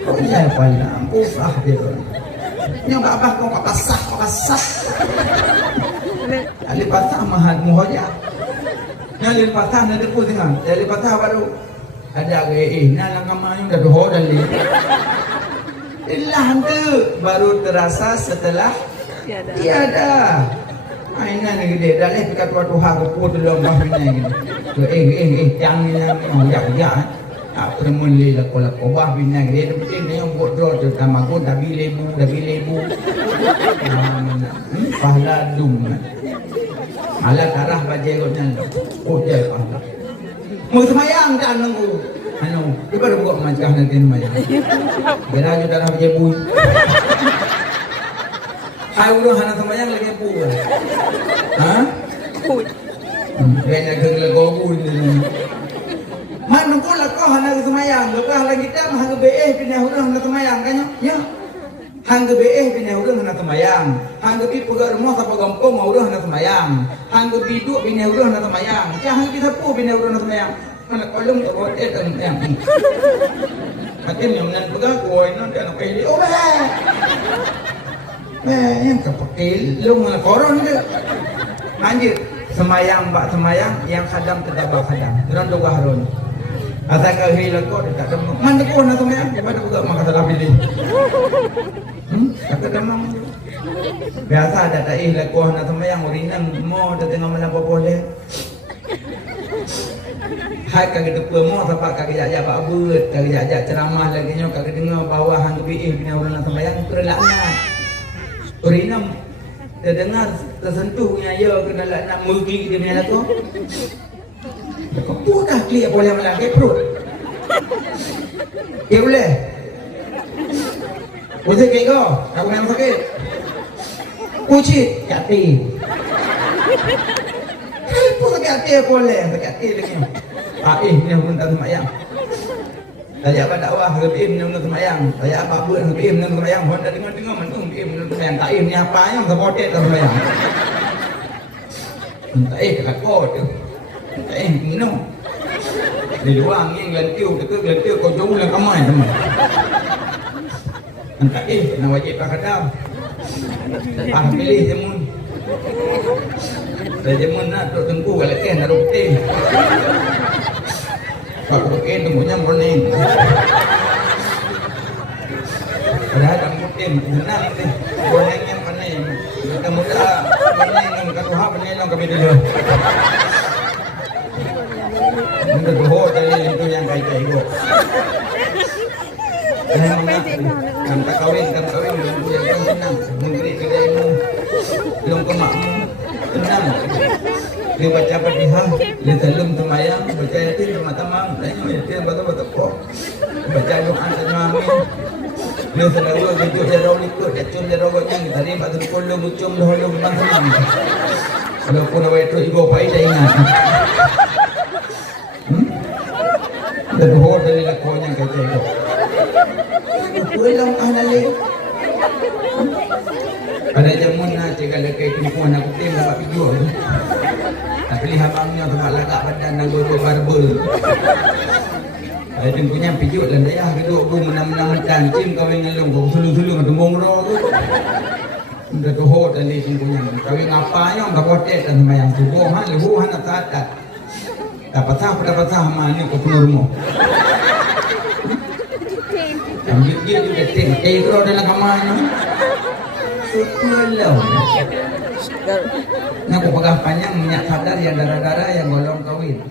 Kau jangan pala, usah dia. Ni apa kau pasah. Alih patah mahal muhajah. Alih patah nanti pun tengah. Alih patah baru ada nalang kamu dah doh dali. Ilah tu baru terasa setelah tiada. Mainan gede dalih pikat tua Tuhan aku tu dalam bahasa gitu. Jangan yang Apa muli lah bah binang dia tu penting dia buat doa tu tamago dabi lebu pahala dum ala tarah baje ko nyan oh jai pahala mau semayang kan nunggu anu iba dah buat macam nak semayang kira ju tarah baje bu ai udah hana semayang lagi bu ha kayaknya geng gobu ni man nunggu lah kau hana semayang lepas lagi kita hang BE pindah urang hana semayang kan ya hang BE pindah urang hana semayang hang bi pegang rumah sapa gampung mau urang hana semayang hang bi duk pindah urang hana semayang hang bi sapu pindah urang hana semayang mana kolong tak buat yang hakim yang nan pegang koi nan dia nak pilih oh yang kepekil lu mana koron ke anjir semayang mbak semayang yang kadang terdapat kadang orang doa harun asal kau hilang kau tak demam mana kau nak semayang pada juga maka salah pilih tak demam biasa ada tak hilang kau nak semayang urinang mau dah tengah malam boleh hai kagak depa mau sampai kagak jajak babut kagak jajak ceramah lagi nyo kagak dengar bawah hang bi bina orang nak semayang terlaknat urinang dia dengar tersentuhnya ya kena nak mugi dia punya tu. Kau buka klik boleh melangkah perut. Dia boleh. Boleh ke kau? Aku nak sakit. Kucing hati. Hai pun sakit hati boleh sakit hati lagi. Ni pun tak semayang. Saya apa dakwah lebih menurut semayang. Saya apa buat lebih menurut semayang. Honda dengar menurut menurut semayang. Tak ni apa yang terpotet dalam semayang. Tak kat kau tu. Tak minum. Di luar ni gelantiu kau jauh lah kamai teman. Tak nak wajib tak kadam. Tak pilih jemun. Dah jemun nak duk tengku kalau nak rupin. Kalau itu punya morning. Padahal kamu tim senang ni. Morning yang mana? Kita muda morning yang katuha morning yang kami dulu. Kita bohong tadi itu yang kait itu. Kan tak kawin yang senang. Memberi kedaimu, belum kemakmu senang. Dia baca Fatihah, dia salam semayang, baca yatim teman-teman, tanya yatim betul-betul kok. Baca doa amin. Dia selalu wujud dia rawat ikut, dia cun dia rawatnya, tadi batu kolong ucum dah bang senang. Kalau pun awak itu ibu pai dah ingat. Dan bohong dari lakuannya kata itu. Pulang ahlali. Ada jamun nak cakap lekai perempuan aku tim dapat video. Tak pilih abangnya tempat lagak badan dan guru barber. Ada punya pijuk dan daya kedua aku menang-menang medan cim kawin ngelung kau sulung-sulung atau mongro tu. Sudah tuhut dan dia punya kawin apa yang tak potet dan semayang subuh han lebu han tak dapat sah mana kau penurmo. Ambil dia juga ting kau dalam kamar ni. Sukulau. Nak pegang panjang minyak sadar yang darah-darah yang golong kawin.